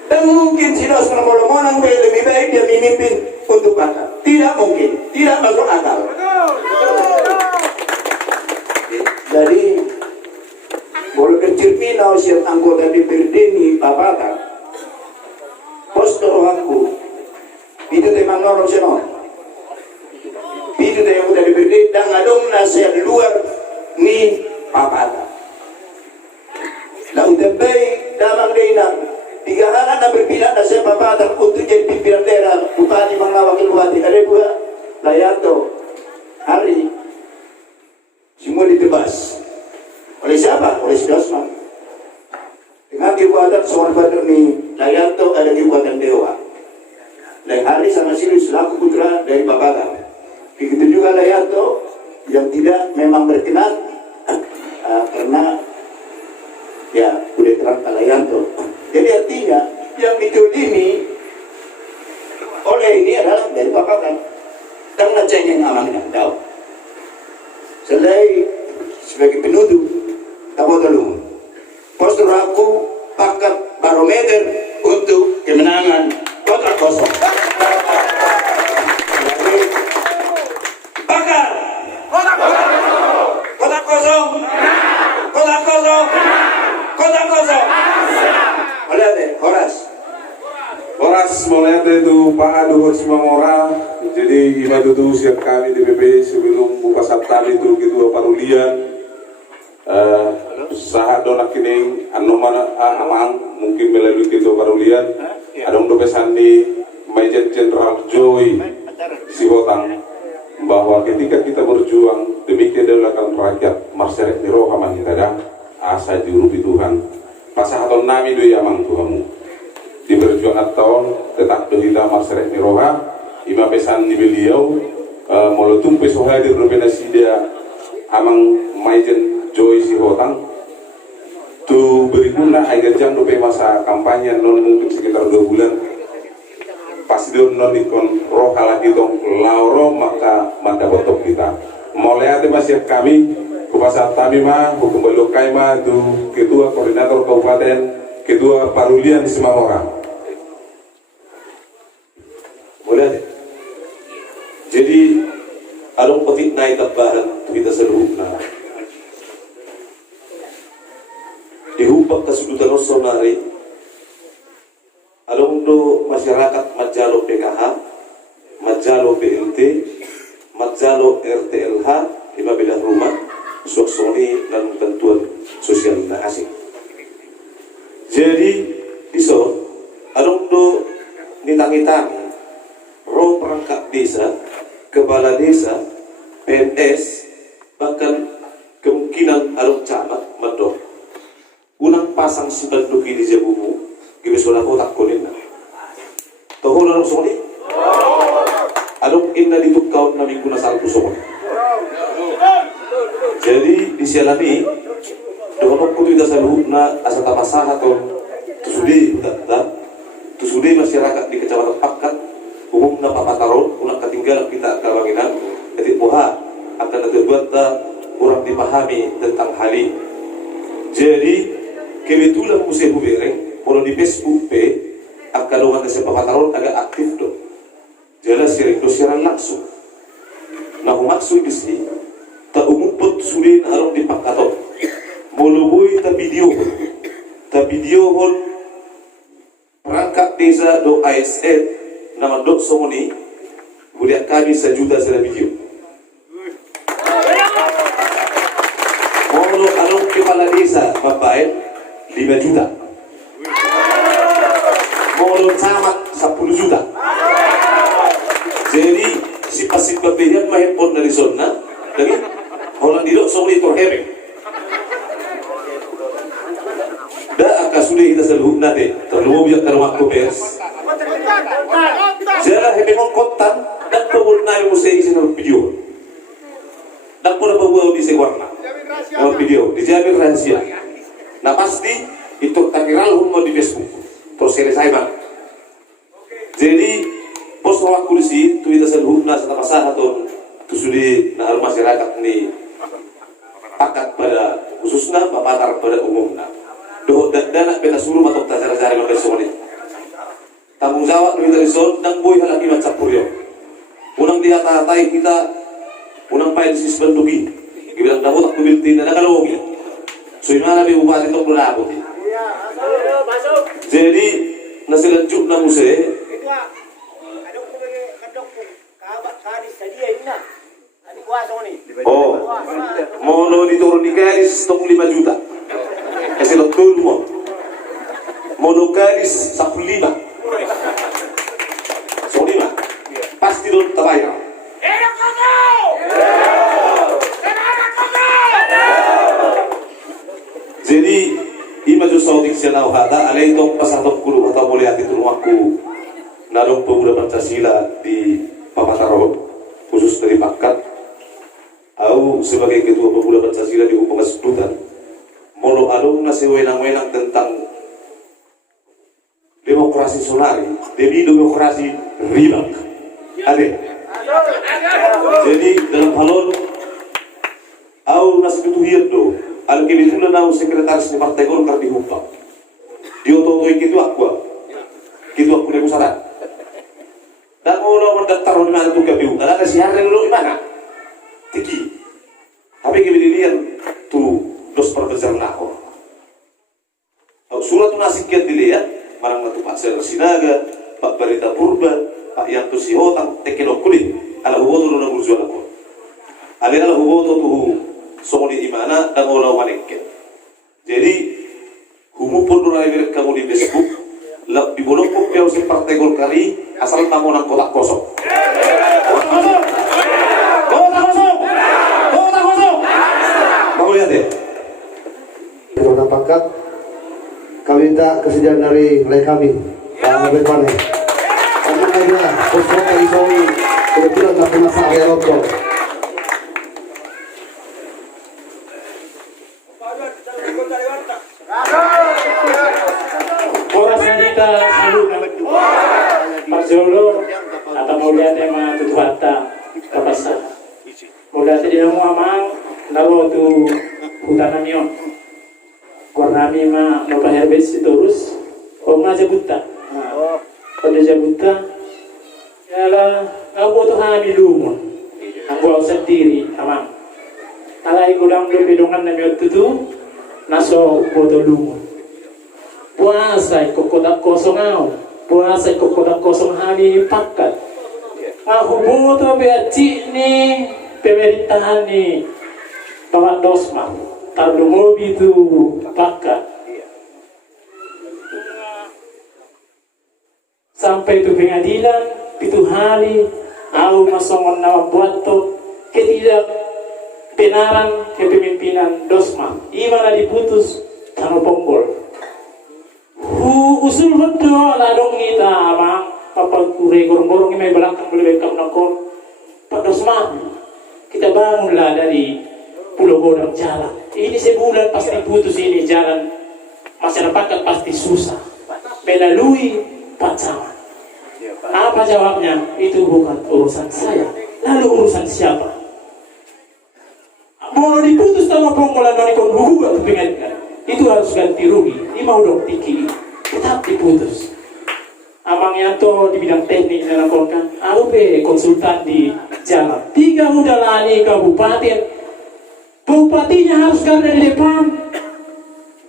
Dan mungkin sudah seorang lebih baik dia memimpin untuk bakar. Tidak mungkin, tidak masuk akal. Jadi boleh bercermin siap anggota DPRD ini babatan. Postur aku, itu teman orang senon. Itu yang udah DPRD dan ngadong nasihat luar ni babatan. Lalu terbaik dalam denang 3 hari nak berpindah nasihat babatan untuk jadi pimpinan daerah bupati Mangla wakil bupati ada 2 Layanto hari semua ditebas. Oleh siapa? Oleh si Dosman. Dengan kekuatan seorang badan ni Layanto ada kekuatan dewa. Lain hari sama Siri selaku putra dari Babaga. Begitu juga Layanto yang tidak memang berkenan karena ya udah terang Layanto. Jadi artinya yang ditudini oleh ini adalah dari Babaga. Karena cengeng aman yang tahu. Selain sebagai penuduh Tahu tolong. Postur aku pakat barometer untuk kemenangan kota kosong. Bakar. Kota kosong. Kota kosong. Kota kosong. Kota kosong. Oleh deh, Horas melihat itu Pak Aduh Simamora. Jadi ibadah itu siap kami DPP sebelum buka sabtan itu ketua Parulian. Sahat donak kini mana amang mungkin melalui ketua Parulian. Ada untuk pesan di Major Jenderal Joy Sihotang bahwa ketika kita berjuang demi kedaulatan rakyat masyarakat di rohaman kita dah asa diurupi Tuhan. Pasahaton nami doi amang Tuhanmu. Di berjuang tahun tetap dohita masyarakat di roha. Ima pesan di beliau molotung peso hadir dominasi dia amang Major Joy Sihotang tu berguna agar jam dope masa kampanye non mungkin sekitar 2 bulan pasti don non ikon roh halaki tong lauro maka botok kita mulai ada masih kami kupasa kami mah hukum belokai mah tu ketua koordinator kabupaten ketua Parulian di Simamora boleh jadi adong petik naik tambahan kita seluruhnya dihubak kesudutan sonari along do masyarakat Majalo PKH Majalo PLT Majalo RTLH 15 rumah suaksoni dan bantuan sosial asing jadi iso along do nitangi-tangi roh perangkat desa kepala desa PNS bahkan kemungkinan along camat madok unang pasang sibanduki di jabumu gibisola ko takkonin na toho na langsung ni alok inna ditukkaw na minggu na salpo so jadi disialami doon ko dito sa loob na asa tapasaha to tusudi masyarakat di Kecamatan Pakat umum na papataron unang katinggalan kita kawanginan jadi poha akan terbuat orang dipahami tentang hal ini. Jadi kebetulan Museum Bereng kalau di Facebook akalungan dari Pamataron agak aktif dong. Jelas sering siaran langsung. Nah maksud di sini tak umumput sulit harus dipakatot. Mulubui ta video hon perangkat desa do ASN nama dok somoni budak kami 1 juta sila video. Mulu alung kepala desa bapak 5 juta. Mulu camat 10 juta. Jadi si pasif bapak main pon dari zona lagi orang didok somoni torhebeng. Da aka sudah kita selalu nade terlalu biak terlalu pers. Saya hebeng kontan dan pemulai musik isi nama video. Dan pun apa di sewarna nama video dijamin rahasia. Nah pasti itu tak viral mau di Facebook. Terus selesai bang. Jadi pos waktu di sini tu kita selalu nade setelah masa atau tu sudah nah masyarakat ni pakat pada khususnya papatar pada umumnya. Do dana beta suruh matok cara-cara yang besok ni. Tanggung jawab kita risol dan boy halaki macam puryo. Unang dihata-hatai kita, unang pain sis bentuki. Bilang kamu tak kubiltin na nakalawag. So yung nabi bupati tok berlaku. Jadi nasilanjuk na muse. Oh, mono diturun di garis tok 5 juta. Kasi betul mo. Monogaris 15. So 5. Pasti doon tabayang. Jadi ima jo saudik siya na hata alay itong pasatong kulo atau boleh hati tulungku narong pemuda Pancasila di Pamataron khusus dari Pakat au sebagai ketua pemuda Pancasila di Upang Sedutan. Molo alung na si wenang-wenang tentang demokrasi solari demi demokrasi ribak ade. Jadi dalam halon au nasi ketuhian do al kebetulan au sekretaris di Partai Golkar di Hupang dia totoi kitu aku dari pusat dan molo mendaftar di mana tu KPU ada siaran dulu di mana tiki tapi kebetulan tu dos perbesar nako. Surat tu nasib kiat dilihat, marang natu Pak Sel Sinaga, Pak Barita Purba, Pak Yanto Sihotang, tekeno kulit, ala huboto nuna burjuan ako. Alin ala huboto tu songoni imana dan olah waneket. Jadi humupun nuna ibarat kamu di Facebook, di bolong pokpiaw si Partai Golkari asal tamu nang kotak kosong. Kotak kosong. Kotak kosong. Kotak kosong. Kamu lihat deh. Ketua Pakat, kami minta kesediaan dari kami, Pak Bepane. Kami ada posisi kali ini kebetulan tak pernah saya rokok. Orang kita selalu Pak Jolo atau mau lihat yang tutuata kapasa. Mau lihat di rumah amang, lalu tu hutan amion. Kornami ma nopa herbes terus o nga jabuta. Pada jabuta yala aku to hami lumon. Aku sendiri amang. Alai gudang do pedongan na miot tutu naso boto lumon. Puasa kokodak kosong au. Puasa kokodak kosong hami pakat. Aku boto beaci ni pemerintahan ni Pak Dosma. Taruh mobil itu pakat sampai itu pengadilan itu hari au masongon nawa buat to ketidak penaran kepemimpinan Dosma imana diputus tano ponggol usul betul ladong kita amang papa kure gorong-gorong ini belakang boleh bekam nakor Pak Dosma kita bangunlah dari Pulau Godang jalan. Ini sebulan pasti putus ini jalan. Masyarakat pasti susah. Melalui Pak Camat. Apa jawabnya? Itu bukan urusan saya. Lalu urusan siapa? mau diputus sama pengkolan dari konduga kepengen itu harus ganti rugi. Ini mau dong tiki tetap diputus. Amang Yanto di bidang teknik melaporkan, aku konsultan di jalan. 3 udah lani kabupaten, bupatinya harus garda di depan,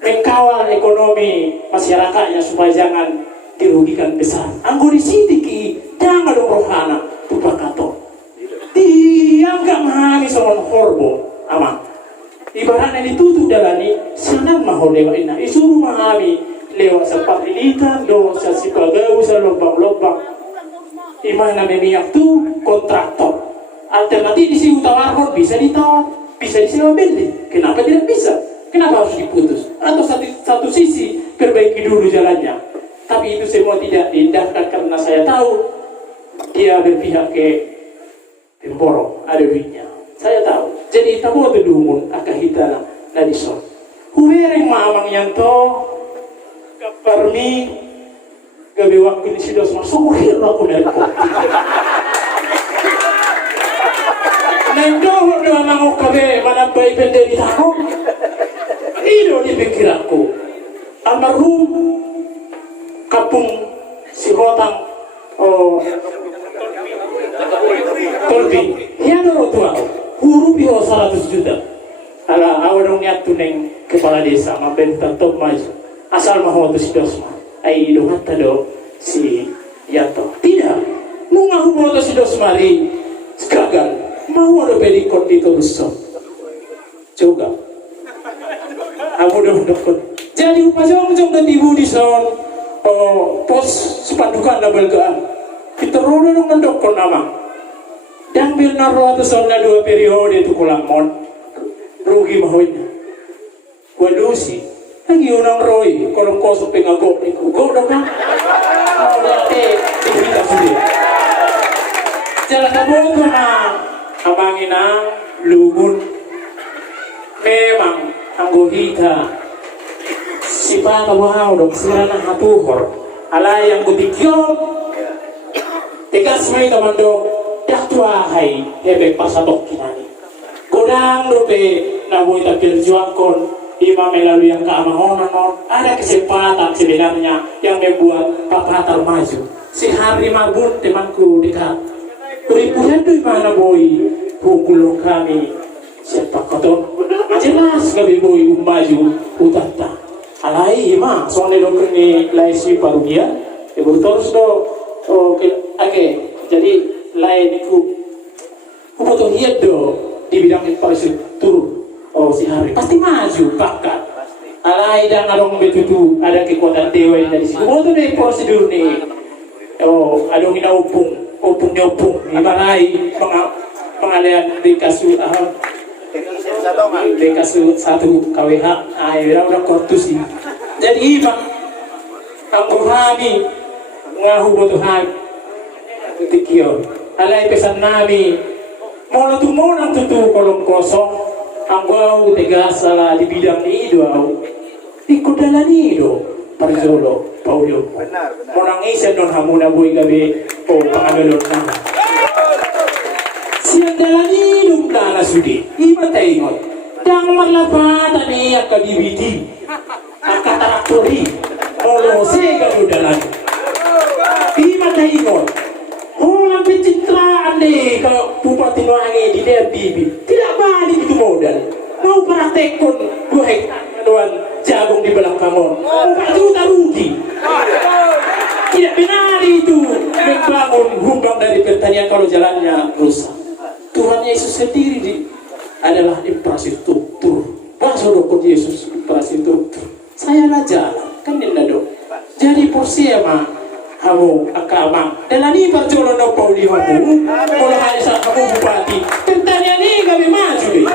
mengkawal ekonomi masyarakatnya supaya jangan dirugikan besar. Anggo di sini jangan dong rohana tupakato. Dianggap mahami sama horbo, amang. Ibaratnya ditutup dalani, senang mahal lewat ina. Isuruh mahami lewat sempat lilitan, do sa sipagaw sa lobang-lobang. Imana memihak tu kontraktor. Alternatif di sini tawarkan bisa ditawar, bisa disewa beli. Kenapa tidak bisa? Kenapa harus diputus? Atau satu sisi perbaiki dulu jalannya. Tapi itu semua tidak diindahkan karena saya tahu dia berpihak ke Temporong, ada duitnya. Saya tahu. Jadi tahu tu dumun akahita na dison. Huwering maamang yan to kaparmi gabi waktu di sidos masuhir ako na ko. Nangdoho doa mango kabe manabay pende di tanong. Ino di pikir aku. Almarhum kapung si Hotang Tolbi. Yan ro tuwa. Huru biho 100 juta. Ala awadong niya tuneng kepala desa mabenta top maju. Asal maho to si Dosma. Ay iluhat tado si Yanto. Tidak. Nung aku mo to si Dosma ri gagal. Mau ada pedikot dito russo. Coba. Aku udah dokter. Jadi upajong-jong dan ibu di son pos sepandukan double gaan. Kita rodo nung mendokon nama. Dan benar waktu sana 2 periode itu kulamon rugi mahoynya. Wadusi lagi orang roy kolong kosong pengagok itu go dong kan. Mau lihat kita sudah. Jalan kabur na amangin ang lugun. Memang anggohita si patawaw dong sila na hatuhor. Alay ang gutikyon. Tegas may tamandok. Daktua hai hebe pasatok kinani. Godang dope na buita perjuangkon ima melalui yang keamanan ada kesempatan sebenarnya yang membuat Pak Hatar maju. Si Hari Marbun temanku dekat. Uripuhan tu mana boy hukulong kami siapa kotor. Jelas kami boy maju utata. Alai ima soalnya dokter ni laisi parugia. Ibu terus do oke jadi lain itu butuh lihat do di bidang infrastruktur si Hari pasti maju bakat alai dan adong betutu ada kekuatan dewa yang dari situ butuh deh prosedur nih adong ina upung ibalai pengalian di kasus di kasus 1 KWH udah kortus sih jadi imak kampung kami ngahu butuh hal tikion alay pesan nami mau nang tutu kolong kosong ang bau tegas ala di bidang ni do ikut dalani do parjolo paulyo mau nangisen non hamuna boy gabi pangagalon na siya dalani do plana sudi ibatay mo dang malapata ni akadibiti akataraktori mau sega do dalani ibatay mo Orang pencitraan deh kalau bupati Nuangi di daerah Bibi tidak balik itu modal mau praktekon 2 hektar doan jagung di belakang 4 juta rugi tidak benar itu membangun humbang dari pertanian kalau jalannya rusak. Tuhan Yesus sendiri adalah infrastruktur masuk dokter Yesus infrastruktur saya lah jalan kan tidak dong jadi porsi mah kamu akamang dalani parjolo no pauli hamu kalau hanya sa kamu bupati pertanian ini kami maju deh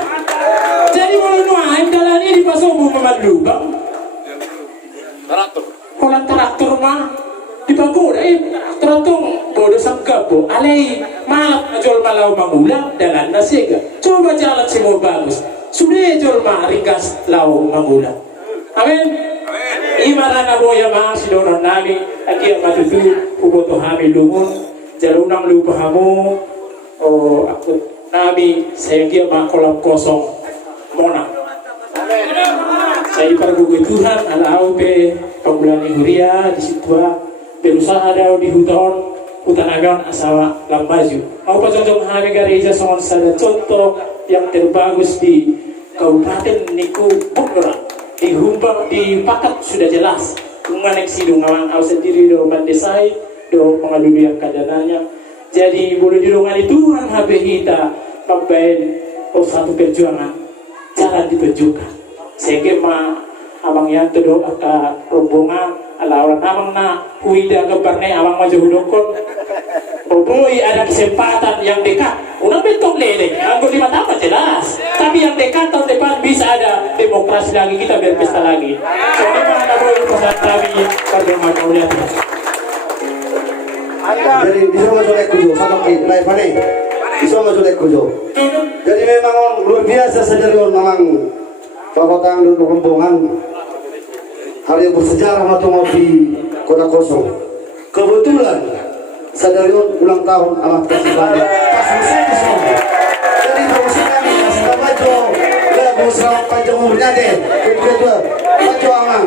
jadi kalau nuaim dalani di pasobu memadlubang traktor mah di pagoda traktor bodoh sangkapo alai malap jual malau mangulang dalan nasega coba jalan semua bagus sudah jual mah ringkas lau mangulang amin. Imarana boya ma sidoron nami agia matutu uboto hami lumun jalunang lupa hamu aku nami saya kia ma kolam kosong Jadi para kebutuhan ala AUP panggulan Huria di situ berusaha daw di hutan agan asawa lambaju. Mau pacocok kami gereja sama sada contoh yang terbagus di Kabupaten Niku Bogor. Di Humbang di Pakat sudah jelas. Menganeksi dengan au sendiri do mandesai do mengalui yang kadananya. Jadi boleh dilungan Tuhan HP kita sampai satu perjuangan cara ditunjukkan. Sehingga abang yang terdo rombongan ala orang abang na huida kebarne abang maju hudokon. Boy ada kesempatan yang dekat. Unang bentuk lele, anggur 5 tahun jelas. Tapi yang dekat tahun depan bisa ada demokrasi lagi, kita berpesta lagi. So ini mana boy pesan kami pada macam lihat. Jadi bisa masuk kujo, sama kita naik mana? Bisa masuk kujo. Jadi memang luar biasa Sadarion memang Pakotang duduk rombongan hari yang bersejarah mau di Kota Kosong. Kebetulan Sadarion ulang tahun amat kasih banyak. Pas musim semua. Jadi musim kami kasih baju lagu selamat panjang umurnya deh. Kedua baju aman.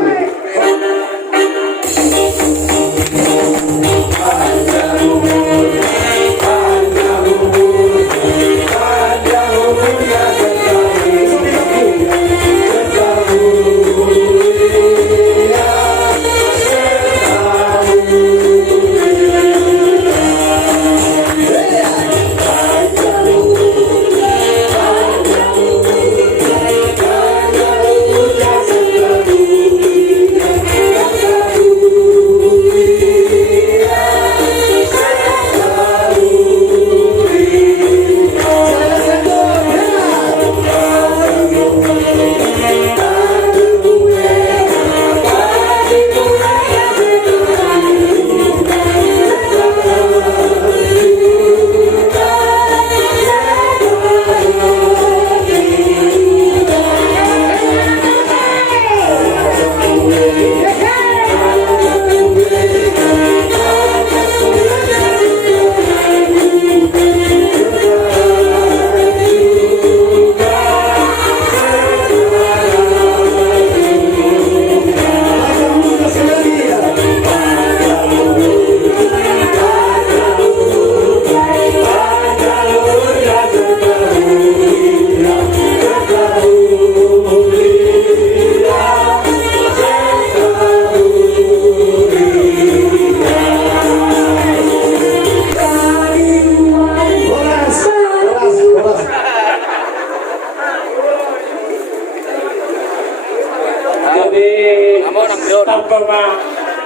tanpa ma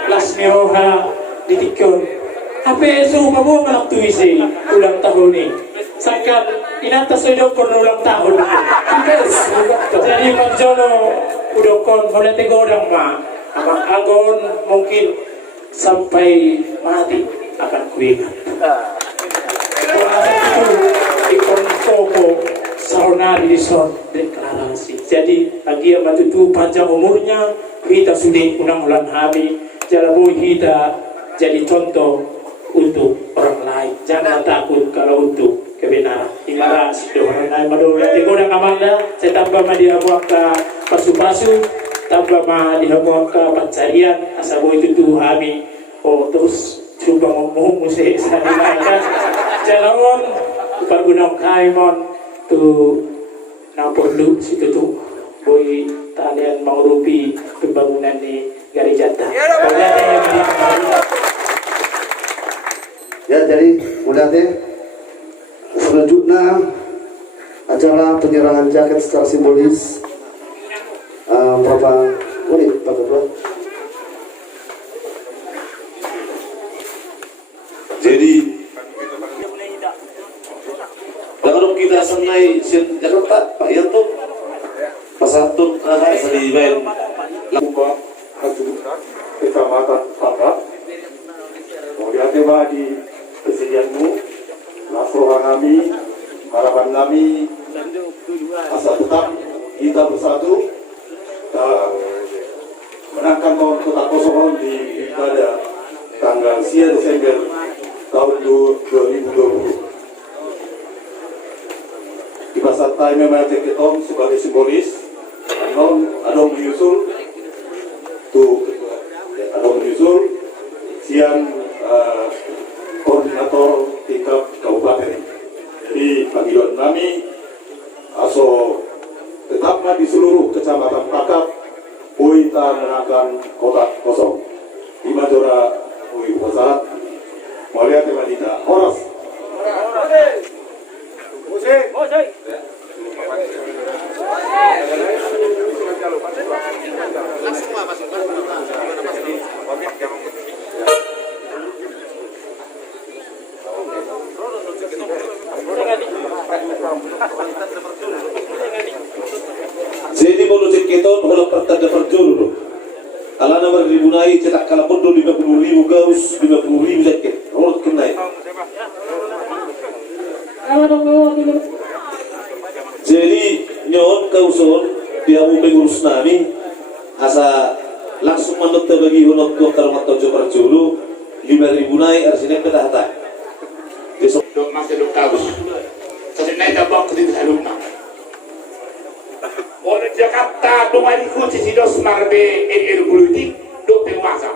lasmiroha ditikon. Hape so mabuang anak tuisi ulang tahun ini. Sangkan inatas udokon ulang tahun. Jadi Panjono udokon mulai tegodang ma. Abang agon mungkin sampai mati akan kuingat. Ikon toko saunari son deklarasi. Jadi lagi yang matutu panjang umurnya kita sudah ulang hari jalabu kita jadi contoh untuk orang lain. Jangan takut kalau untuk kebenaran. Ibarat orang lain madoya tegoda kamanda saya tambah dia buat ke pasu-pasu tambah dia buat ke pencarian asabu itu tuh kami terus coba ngomong musik sanimaikan jalan pergunung kaimon tuh nampun lu situ tuh boy kalian mengurupi pembangunan di Garijata. Ya, jadi udah deh. Selanjutnya acara penyerahan jaket secara simbolis. Bapak jadi kalau kita senai Jakarta Pak Yanto pasatun di bayan Lupa Kecamatan Pakat. Kemudian tiba di kesediaanmu, nasrohan kami, harapan kami, asal tetap kita bersatu dan menangkan Kota Kosong di pada tanggal 9 Desember tahun 2020. Di pasar time memang kita sebagai simbolis ada menyusul tuh ada menyusul siang koordinator tingkat kabupaten. Jadi panggilan kami aso tetaplah di seluruh kecamatan Pakak Puita menakan kotak kosong. Di Majora Pui Pasat melihat temanita Horas. Jadi mau cek keton kalau pertanda perjuru ala nomor ribu naik cetak kala pondo 50.000 gaus 50.000 jaket rolot kenai. Jadi nyon kauson dia mau pengurus nami asa langsung manut bagi honok tua karamat tojo perjuru 5.000 naik arsinya petahta. Besok dok masih dok tahu. Sebenarnya tabak di alumna. Orang Jakarta dengan ikut si Dosmar BNR politik do penguasa.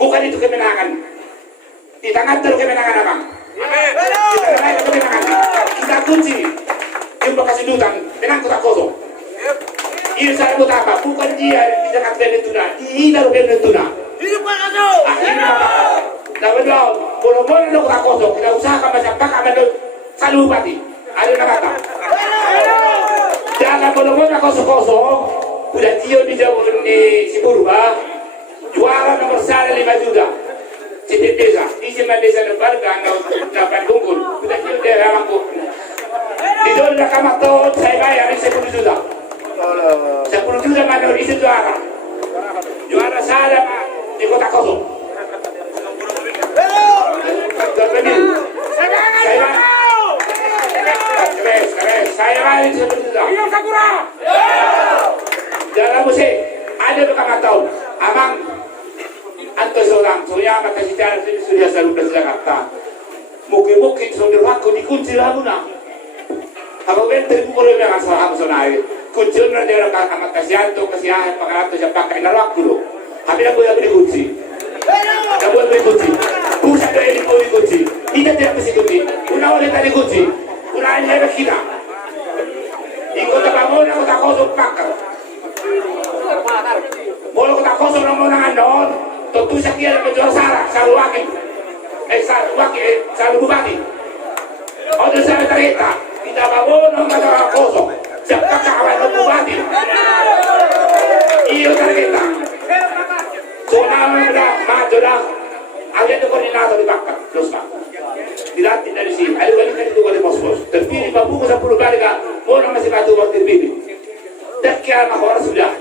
Bukan itu kemenangan. Di tangan terus kemenangan abang. Di tangan itu kemenangan. Kita kunci. Yang kasih dutan menang kota kosong. Ini saya buat apa? Bukan dia di Jakarta itu nah. Di dalam itu nah. Akhirnya dapat dong. Bolong-bolong do kota kosong. Kita usahakan macam apa kami selalu bupati. Ada nak kata. Jangan bolong-bolong kosong-kosong. Udah Tio di Jawa di Sipurba. Juara nomor 5 juta. Setiap desa. Isi desa depan dan dapat kumpul. Udah Tio di Ramangku. Di dalam kamar tuh saya bayar 10 juta. 10 juta mana isi juara. Juara saya di kota kosong. Saya balik 10 juta. Dalam musik ada berapa tahun. Amang antar seorang soalnya maka secara sudah selalu dari Jakarta. Mungkin sudah aku dikunci laguna. Kalau benteng boleh dengan sahabat sonai. Kunci orang dia orang amat kasihan pakaranto siapa pakai narak dulu. Habis aku yang dikunci. Tak boleh dikunci. Pusat dari dikunci. Kita tidak mesti kunci. Una oleh tadi kunci. Una hanya kita. Ikut bangun aku tak kosong pakar. Kalau kita kosong orang menangan don, tentu sekian menjual sarah, selalu wakil, selalu bupati. Ada saya cerita, kita bangun orang kosong, siapa kawan bupati. Iyo cerita. Soalnya maju dah, ada tu koordinator di bakar, terus pak. Dilatih dari sini, ada kali itu kali pos-pos. Terpilih babu 10 kali kah, orang masih batu waktu terpilih. Dekian orang sudah.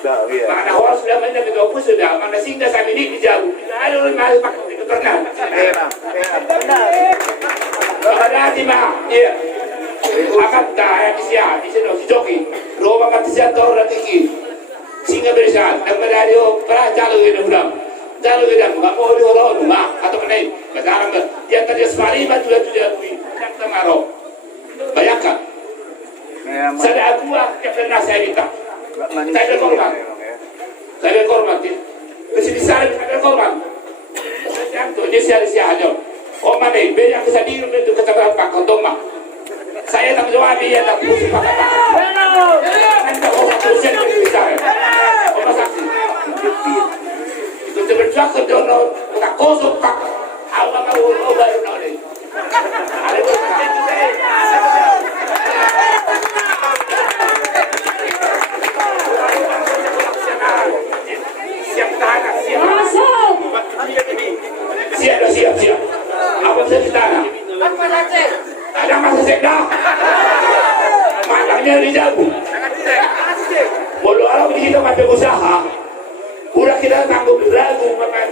Mana orang sudah menjadi ketua sudah, mana singgah sampai ini jauh. Ada orang masih pakai itu pernah. Ada di mana? Iya. Akan dah yang di sini si Joki. Roma kan siapa orang tinggi. Singgah bersama. Dan mereka pernah jalur ini udah. Jalur ini nggak mau diorang nggak atau menaik. Sekarang dia tadi semari batu bui. Yang tengah bayangkan. Saya aku yang pernah saya minta. Saya berkorban. Di sana saya berkorban. Saya siapa? Oh mana? Banyak kesadiran itu kecelakaan Pak Kontoma. Saya tak jawab dia tak pusing pakai Pak. Nanti orang terusnya di sana. Apa saksi? Itu berjuang ke donor. Tak kosong Pak. Awak kau baru nanti. Ada siap. Apa saya ditanya? Ada masa sedah. Matanya dijauh. Bodoh alam kita macam usaha. Udah kita tanggung beragu makan.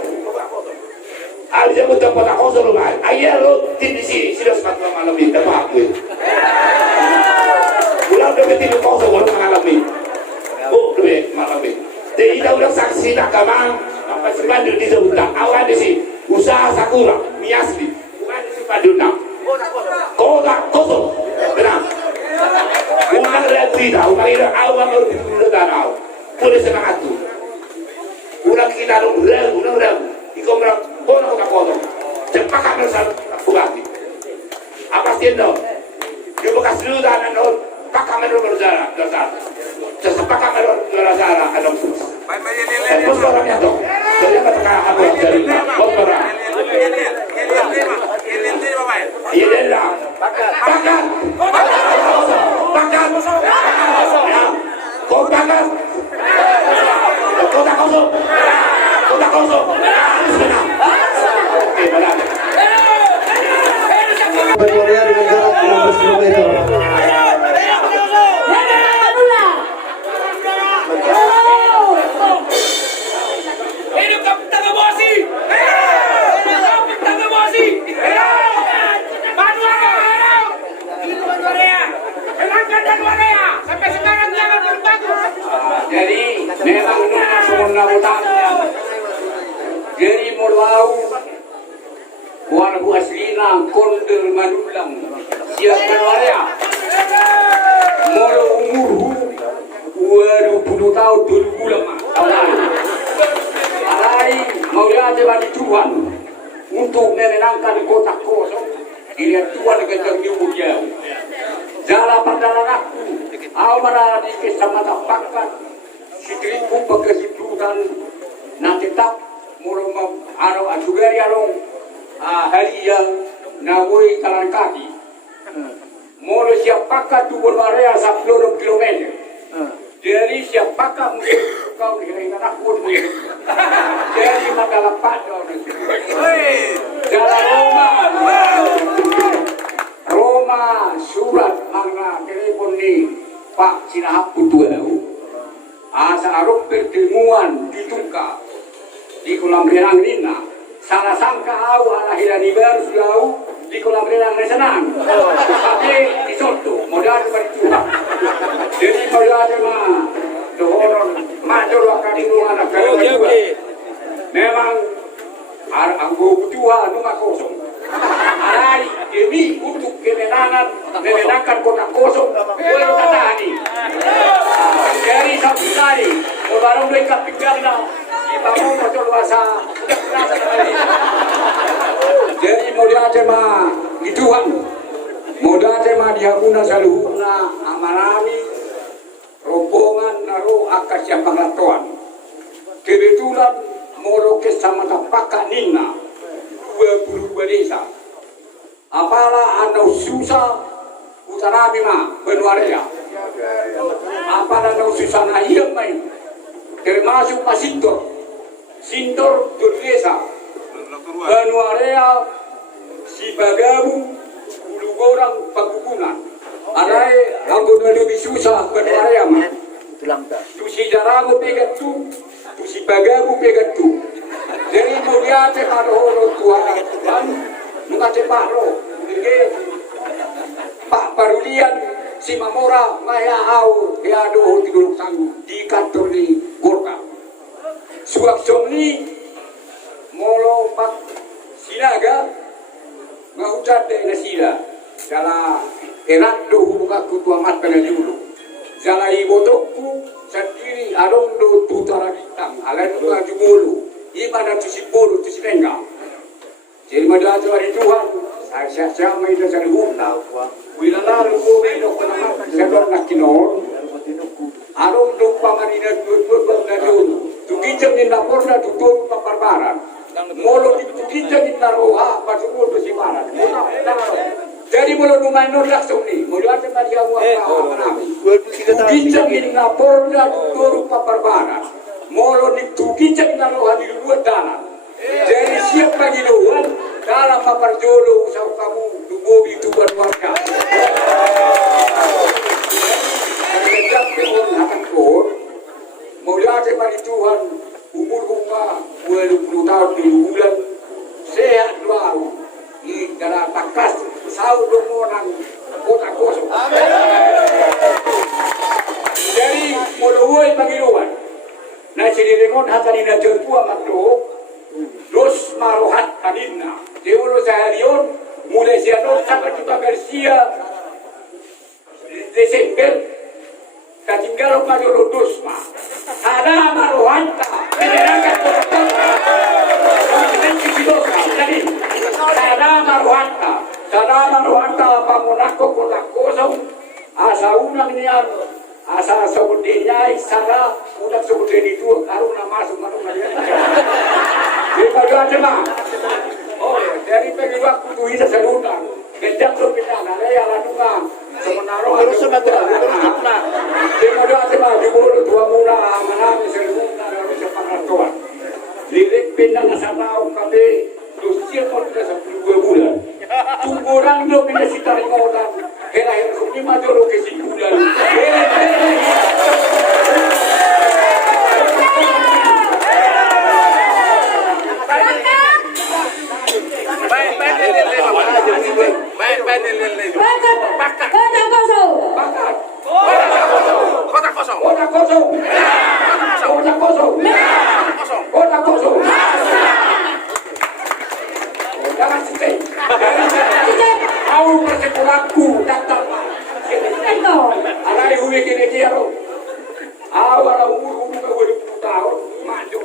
Ada yang betul kota kosong rumah. Ayah lo tim di sini sudah 4 malam ini tak apa. Udah tim kosong orang mengalami. Oh, lebih malam ini. Jadi kita udah saksi tak kamang. Apa sepanjang di sebelah awal di sini. Usaha Sakura, Miasli, bukan Paduna. Kota kosong, benar. Bukan lagu Tidak, awang dulu tahu. Boleh semangat tu. Ulang kita dong, ulang. Ikaw merang bono ka kono. Cepat kami sa bugati. Apa tiendo? Yung bekas dulu dan anon, pak kami dulu berjalan. Cepat kami dulu berjalan anon. Bos orang yang dong. Jadi kata aku dari bos orang. Iya dah. Bakar. Kau bakar. Kota kosong. Berkorea dengan jarak 16 km. Hidup Kapten Bosi! Kapten Bosi! Manuara! Korea! Hilangkan dan Korea! Sampai sekarang jangan berbagus! Jadi memang semua utang. Jadi mau warga aslina kondel manulang siapa Korea? Mau umur 20 tahun 20 lama. Alai mau lihat bagi Tuhan untuk menenangkan kota kosong. Dilihat Tuhan kencang di ujung. Jala pandalan aku, awara di kecamatan Pakat, Sidriku Pekesibutan, nanti tak mulai arau asugari arau hari yang nabui kalan kaki. Mulai siap Pakat dua area 10 kilometer. Jadi siap Pakat kau dengan aku jadi masalah pada jalan Roma surat mana telepon ni Pak Sinahap Putuau asa arok pertemuan ditungka di kolam renang Nina salah sangka au alahiran ibar sulau di kolam renang senang tapi disoto modal berjuang jadi modal mah dohoron major akan anak memang anggo butuhan rumah kosong alai demi untuk menenangkan kota kosong boleh tatani dari satu kali baru mereka pinggangna dibangun macam luasa jadi modal tema gituan modal tema dihamuna saluhuna amarani rombongan naruh akas yang penglatuan kebetulan moro kecamatan Pakat Nina 22 desa apalah anda susah utara bima benuarea apalah anda susah na iya main termasuk Masintor Sintor desa benuarea Sibagabu Ulugorang Pagukunan adai anggota lebih susah benuarea mah tu si Jarago pegat tu si Bagabu pegat tu jadi mulia te karo Tuhan mengate paro Pak Parulian si Mamora maya au ya do tidur tanggu di kantor di Golkar suak somni molo Pak Sinaga ngahucat de nasila jala erat do hubungan kutu amat pengen dulu jala ibotoku sendiri adong do tutara bintang alan do ajumulu ibadah tu si bolu tu si lengga jadi madal hari Tuhan saya mai da sari hunda wila lalu ko mai do kana sedor nakinor adong do pamanina tu tu kijam ni laporna tu tu paparbaran molo tu kijam ni naroha pasumur tu si barat jadi molo numai no laksung ni molo ate maria wa kijam ni laporna tu tu paparbaran molo ni tu kijam na roha ni luar dalam jadi siap bagi luar dalam paparjolo usau kamu dubobi tu warga sejak tahun akan kor mulia bagi Tuhan umur kumpa 20 tahun 2 bulan sehat baru di dalam takas sau domonan kota kosong jadi muluai bagi luar na siniringon hatanina jodua makro dos marohat kanina deolo seharion mulai siadon sampai juta Garcia Desember katinggalan majoro dusma ada maruhanta menerakan kotak jadi ada maruhanta pangunako kotak kosong asa unang niyan asa sebutnya isara udah sebutnya itu karena masuk di bagian cema oh dari pagi waktu itu bisa sedutan kejap sepindah ada yang ladungan semenaruh harus sebentar kemudian cema di bulu tua murah menang sedutan harus sepakat tuan lirik pindah nasa tahu kabe dosia pun sudah 12 bulan tunggu orang dia pindah sitari ngotan kira-kira ini majoro kesimpulan Aku persekuranku datang. Alai huwe kene kiaro. Awal umur 20 tahun maju.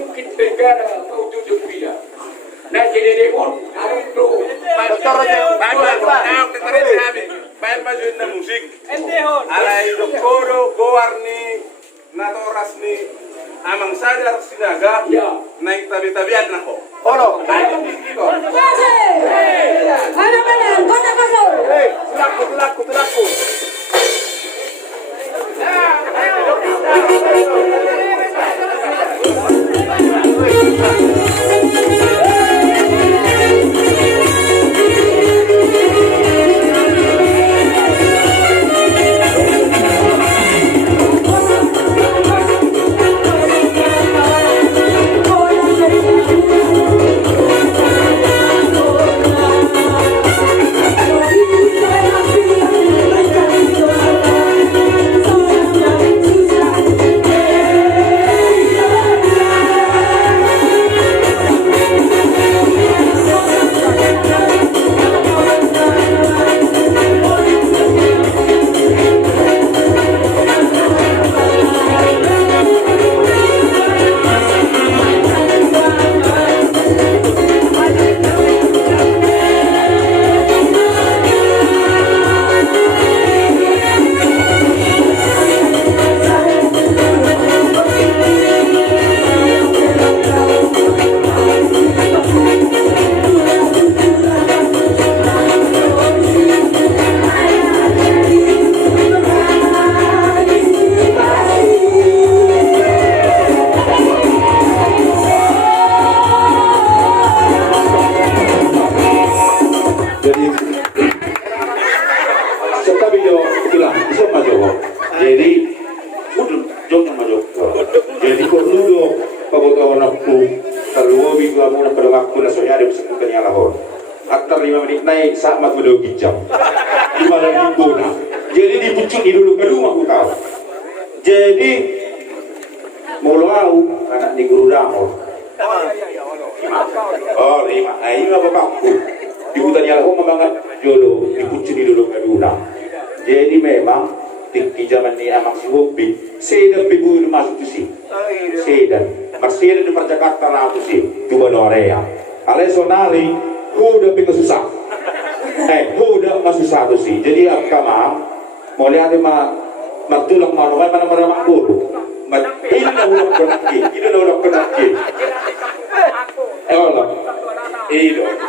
Mungkin negara mau tujuh pilihan. Nah jadi demon harus tu. Bayan majuin na musik. Alay dokoro gowarni nato rasni amang sadar sinaga. Naik tabi-tabian nako. Olo. Tulaku.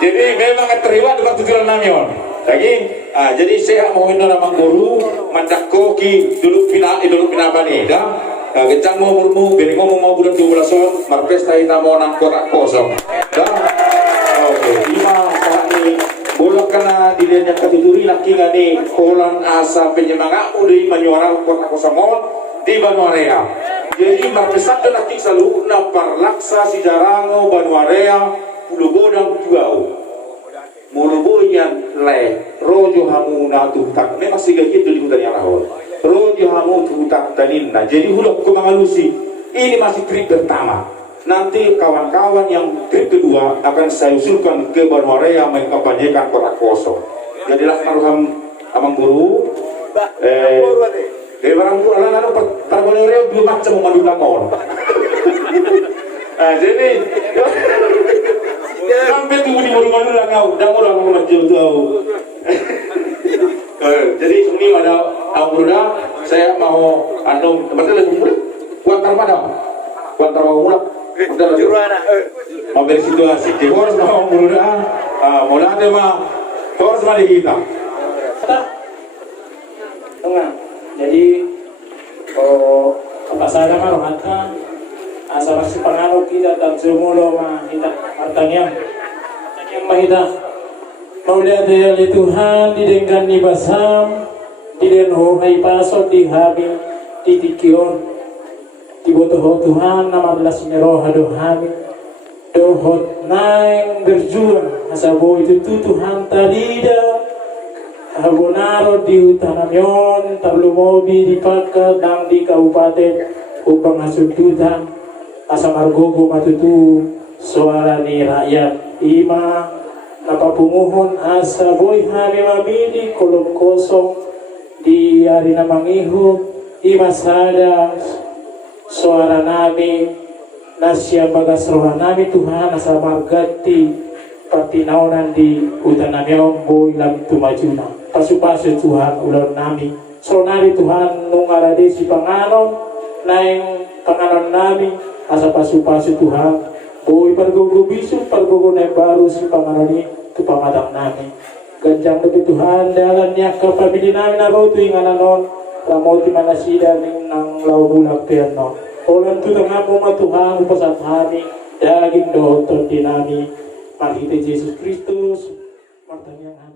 Jadi memang terlibat dengan tujuan namion. Jadi saya mau nama guru mandakoki dulu pinabani dah. Kencang mau murmu, beri mau bulan 12 marpes tahi namo nang kotak kosong. Dah. Oke, lima kali bolak kena dilihat katuturi laki ngani kolan asa penyemangat udah menyuara kotak kosong di Banuarea. Jadi marpesan dan laki selalu napar laksa si jarango Banuarea pulau godang tuau. Mulubunya le rojo hamuna tutak memang siga gitu di hutan yang lahor rojo hamu tutak taninna jadi hulok ke Mangalusi ini masih trip pertama nanti kawan-kawan yang trip kedua akan saya usulkan ke Banuarea mengkampanyekan kotak kosong jadilah maruham amang guru barang bu ala para boleh belum macam mau madu lamor. Nah jadi sampai tunggu di madu lah kau, dah murah mau macam tu. Jadi ini ada muda saya mau anu tempatnya lagi muda kuantar madam kuantar mau muda mau dari situasi jadi harus mau muda muda ada mah harus mari kita tengah jadi kapasada marohata asa masih pengaruh kita dan semua mah kita artanya yang mahita Maulia dari Tuhan didengkan di basam di denho hai pasok di habing di tikion di botoh Tuhan nama belas meroh hado habing dohot naing berjuang asabo itu Tuhan talida abonaro di hutan amyon tablu mobi di Pakar dan di kabupaten upang hasuntutan asam argogo matutu suara ni rakyat ima napapunguhon asa boy hari mabili kolom kosong di hari namangihu imasada suara nami nasya bagas roha nami Tuhan asa margati patinaunan di hutan nami boy lam tumajuna pasu-pasu Tuhan ulon nami so nami Tuhan nung arade si panganon naing panganon nami asa pasu-pasu Tuhan boy pargogo bisu pargogo na baru si panganoni tu pamadang namin ganjang na Tuhan dalan niya kapamili namin na roto yung ananon ramoti manasida ng laubulag perno oran tu tanga mo matuhan upasat hari daging doon din namin makita Jesus Kristus martanyang